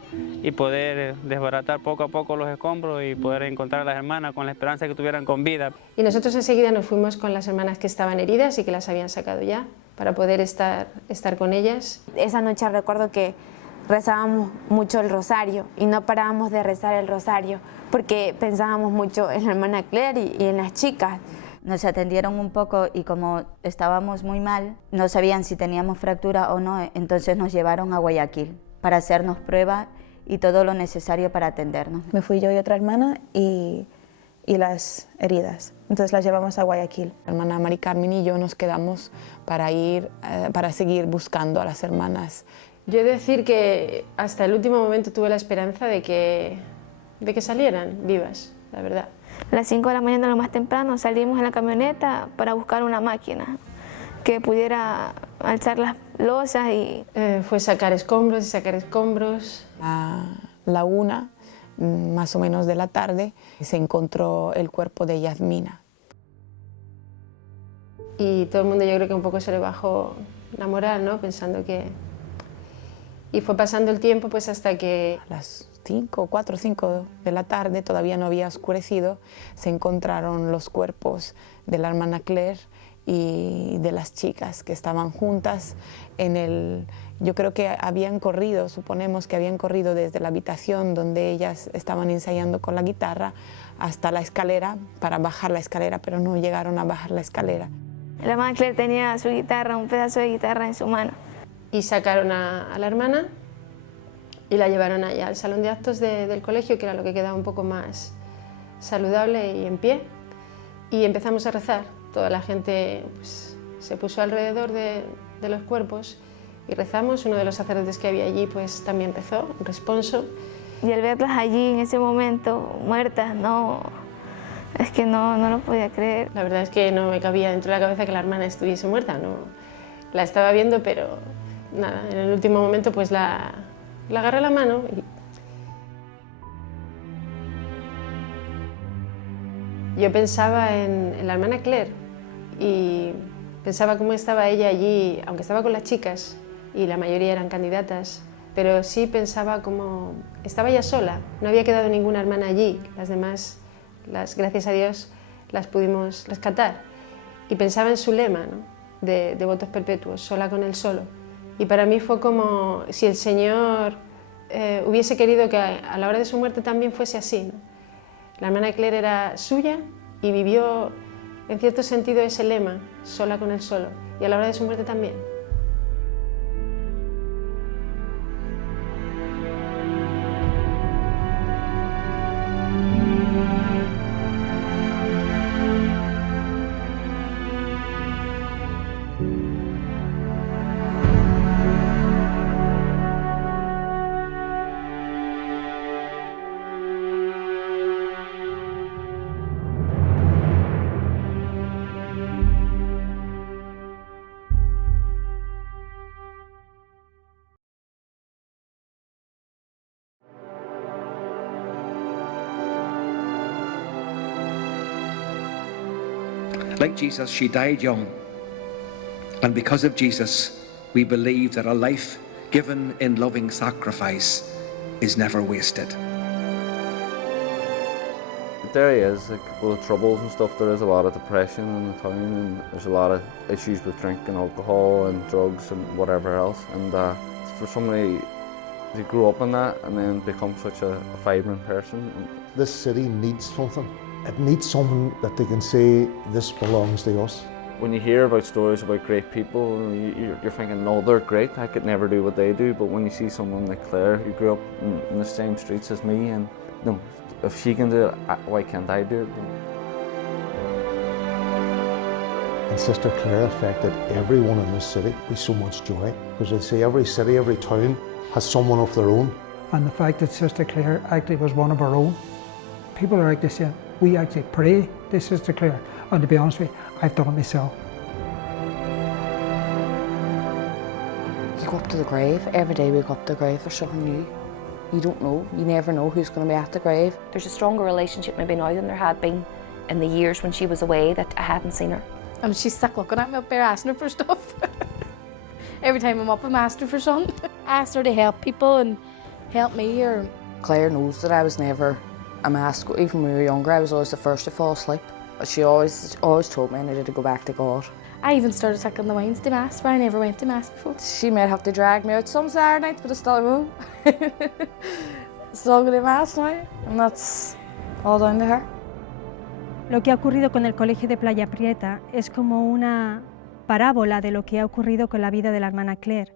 y poder desbaratar poco a poco los escombros y poder encontrar a las hermanas con la esperanza de que estuvieran con vida. Y nosotros enseguida nos fuimos con las hermanas que estaban heridas y que las habían sacado ya, para poder estar con ellas. Esa noche recuerdo que rezábamos mucho el rosario y no parábamos de rezar el rosario porque pensábamos mucho en la hermana Claire y en las chicas. Nos atendieron un poco y como estábamos muy mal, no sabían si teníamos fractura o no, entonces nos llevaron a Guayaquil para hacernos pruebas y todo lo necesario para atendernos. Me fui yo y otra hermana y las heridas, entonces las llevamos a Guayaquil. La hermana Mari Carmen y yo nos quedamos para seguir buscando a las hermanas. Yo he de decir que hasta el último momento tuve la esperanza de que salieran vivas, la verdad. A las 5 de la mañana, lo más temprano, salimos en la camioneta para buscar una máquina que pudiera alzar las losas y... Fue sacar escombros y sacar escombros. A la 1, más o menos de la tarde, se encontró el cuerpo de Yasmina. Y todo el mundo, yo creo que un poco se le bajó la moral, ¿no? Pensando que... Y fue pasando el tiempo pues hasta que... A las 4 o 5 de la tarde, todavía no había oscurecido, se encontraron los cuerpos de la hermana Claire y de las chicas que estaban juntas en el... Yo creo que habían corrido, suponemos que habían corrido desde la habitación donde ellas estaban ensayando con la guitarra hasta la escalera para bajar la escalera, pero no llegaron a bajar la escalera. La hermana Claire tenía su guitarra, un pedazo de guitarra en su mano. Y sacaron a la hermana y la llevaron allá al salón de actos del colegio, que era lo que quedaba un poco más saludable y en pie. Y empezamos a rezar. Toda la gente pues, se puso alrededor de los cuerpos y rezamos. Uno de los sacerdotes que había allí pues, también rezó, un responso. Y al verlas allí en ese momento, muertas, es que no lo podía creer. La verdad es que no me cabía dentro de la cabeza que la hermana estuviese muerta. No, la estaba viendo, pero nada, en el último momento pues la agarré la mano y yo pensaba en la hermana Claire y pensaba cómo estaba ella allí, aunque estaba con las chicas y la mayoría eran candidatas, pero sí pensaba cómo estaba ella sola, no había quedado ninguna hermana allí, las demás, gracias a Dios, las pudimos rescatar. Y pensaba en su lema, ¿no? de votos perpetuos, sola con él solo. Y para mí fue como si el Señor hubiese querido que a la hora de su muerte también fuese así, ¿no? La hermana Claire era suya y vivió en cierto sentido ese lema, sola con él solo, y a la hora de su muerte también. Like Jesus, she died young. And because of Jesus, we believe that a life given in loving sacrifice is never wasted. There is, like, with troubles and stuff, there is a lot of depression in the town, and there's a lot of issues with drinking alcohol and drugs and whatever else. And for somebody to grow up in that and then become such a vibrant person. This city needs something. It needs something that they can say, this belongs to us. When you hear about stories about great people, you're thinking, no, they're great, I could never do what they do. But when you see someone like Claire, who grew up in the same streets as me, and you know, if she can do it, why can't I do it? And Sister Claire affected everyone in this city with so much joy, because they say every city, every town has someone of their own. And the fact that Sister Claire actually was one of our own, people are actually saying, we actually pray to Sister Claire, and to be honest with you, I've done it myself. You go up to the grave. Every day we go up to the grave, there's something new. You don't know. You never know who's going to be at the grave. There's a stronger relationship maybe now than there had been in the years when she was away that I hadn't seen her. She's sick looking at me up there asking her for stuff. Every time I'm up, I'm asking her for something. I asked her to help people and help me. Claire knows that I was never a mass. Even when we were younger, I was always the first to fall asleep. She always told me I needed to go back to God. I even started taking the Wednesday Mass, where I never went to Mass before. She might have to drag me out some Saturday nights, but I still go. Still going to Mass now, and that's all down to her. Lo que ha ocurrido con el colegio de Playa Prieta es como una parábola de lo que ha ocurrido con la vida de la hermana Claire.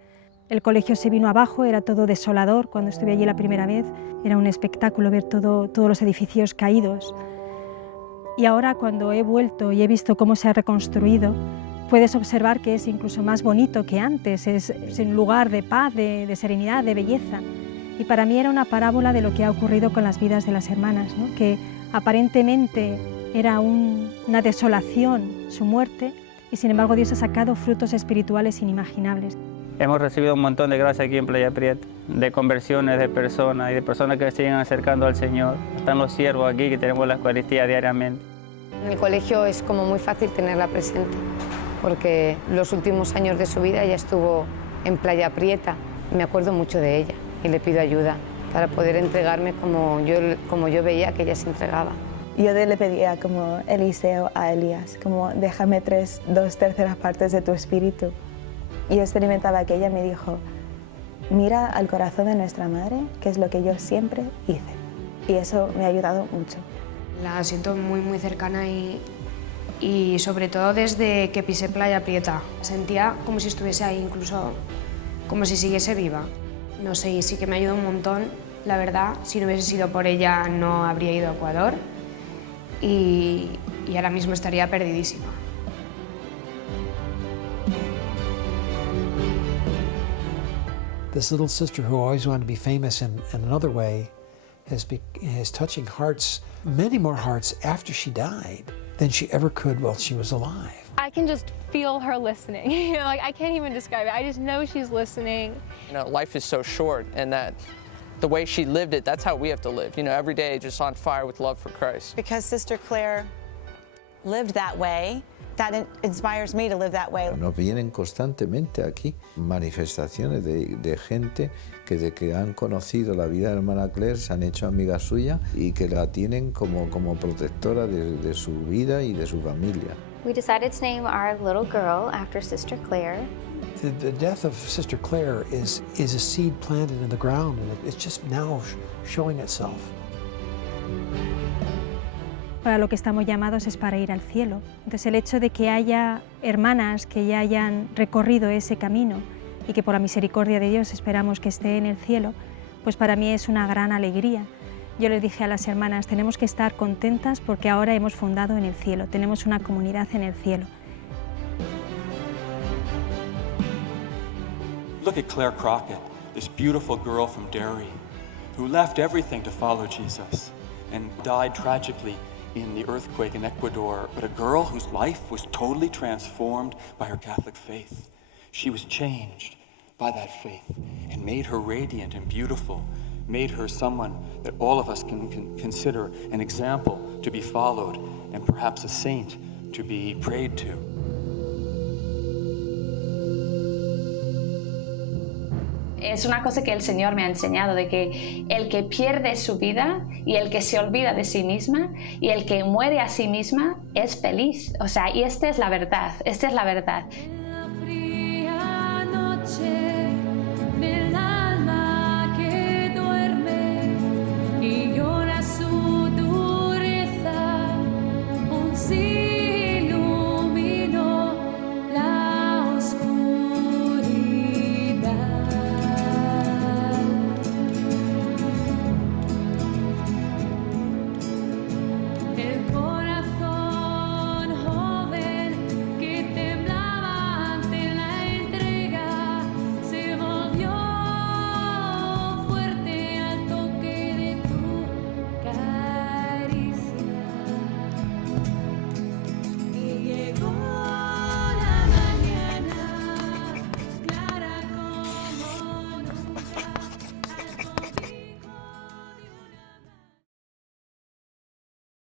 El colegio se vino abajo, era todo desolador cuando estuve allí la primera vez, era un espectáculo ver todos los edificios caídos. Y ahora cuando he vuelto y he visto cómo se ha reconstruido, puedes observar que es incluso más bonito que antes, es un lugar de paz, de serenidad, de belleza. Y para mí era una parábola de lo que ha ocurrido con las vidas de las hermanas, ¿no? Que aparentemente era una desolación su muerte y sin embargo Dios ha sacado frutos espirituales inimaginables. Hemos recibido un montón de gracia aquí en Playa Prieta, de conversiones de personas y de personas que se siguen acercando al Señor. Están los siervos aquí que tenemos la Eucaristía diariamente. En el colegio es como muy fácil tenerla presente, porque los últimos años de su vida ella estuvo en Playa Prieta y me acuerdo mucho de ella y le pido ayuda para poder entregarme como yo veía que ella se entregaba. Yo le pedía como Eliseo a Elías, como déjame 2/3 partes de tu espíritu. Y yo experimentaba que ella me dijo, mira al corazón de nuestra madre, que es lo que yo siempre hice. Y eso me ha ayudado mucho. La siento muy, muy cercana y sobre todo desde que pisé Playa Prieta. Sentía como si estuviese ahí, incluso como si siguiese viva. No sé, y sí que me ayudó un montón. La verdad, si no hubiese sido por ella no habría ido a Ecuador y ahora mismo estaría perdidísima. This little sister who always wanted to be famous in another way is touching hearts, many more hearts after she died than she ever could while she was alive. I can just feel her listening. You know, like I can't even describe it. I just know she's listening. You know, life is so short, and that the way she lived it, that's how we have to live. You know, every day just on fire with love for Christ. Because Sister Claire lived that way, that inspires me to live that way. Nos vienen constantemente aquí manifestaciones de gente que de que han conocido la vida de la hermana Claire se han hecho amigas suyas y que la tienen como protectora de su vida y de su familia. We decided to name our little girl after Sister Claire. The death of Sister Claire is a seed planted in the ground, and it's just now showing itself. Para lo que estamos llamados es para ir al cielo. Entonces el hecho de que haya hermanas que ya hayan recorrido ese camino y que por la misericordia de Dios esperamos que esté en el cielo, pues para mí es una gran alegría. Yo les dije a las hermanas, tenemos que estar contentas porque ahora hemos fundado en el cielo, tenemos una comunidad en el cielo. Look at Claire Crockett, this beautiful girl from Derry, who left everything to follow Jesus and died tragically in the earthquake in Ecuador, but a girl whose life was totally transformed by her Catholic faith. She was changed by that faith and made her radiant and beautiful, made her someone that all of us can consider an example to be followed and perhaps a saint to be prayed to. Es una cosa que el Señor me ha enseñado, de que el que pierde su vida y el que se olvida de sí misma y el que muere a sí misma es feliz. O sea, y esta es la verdad, esta es la verdad. En la fría noche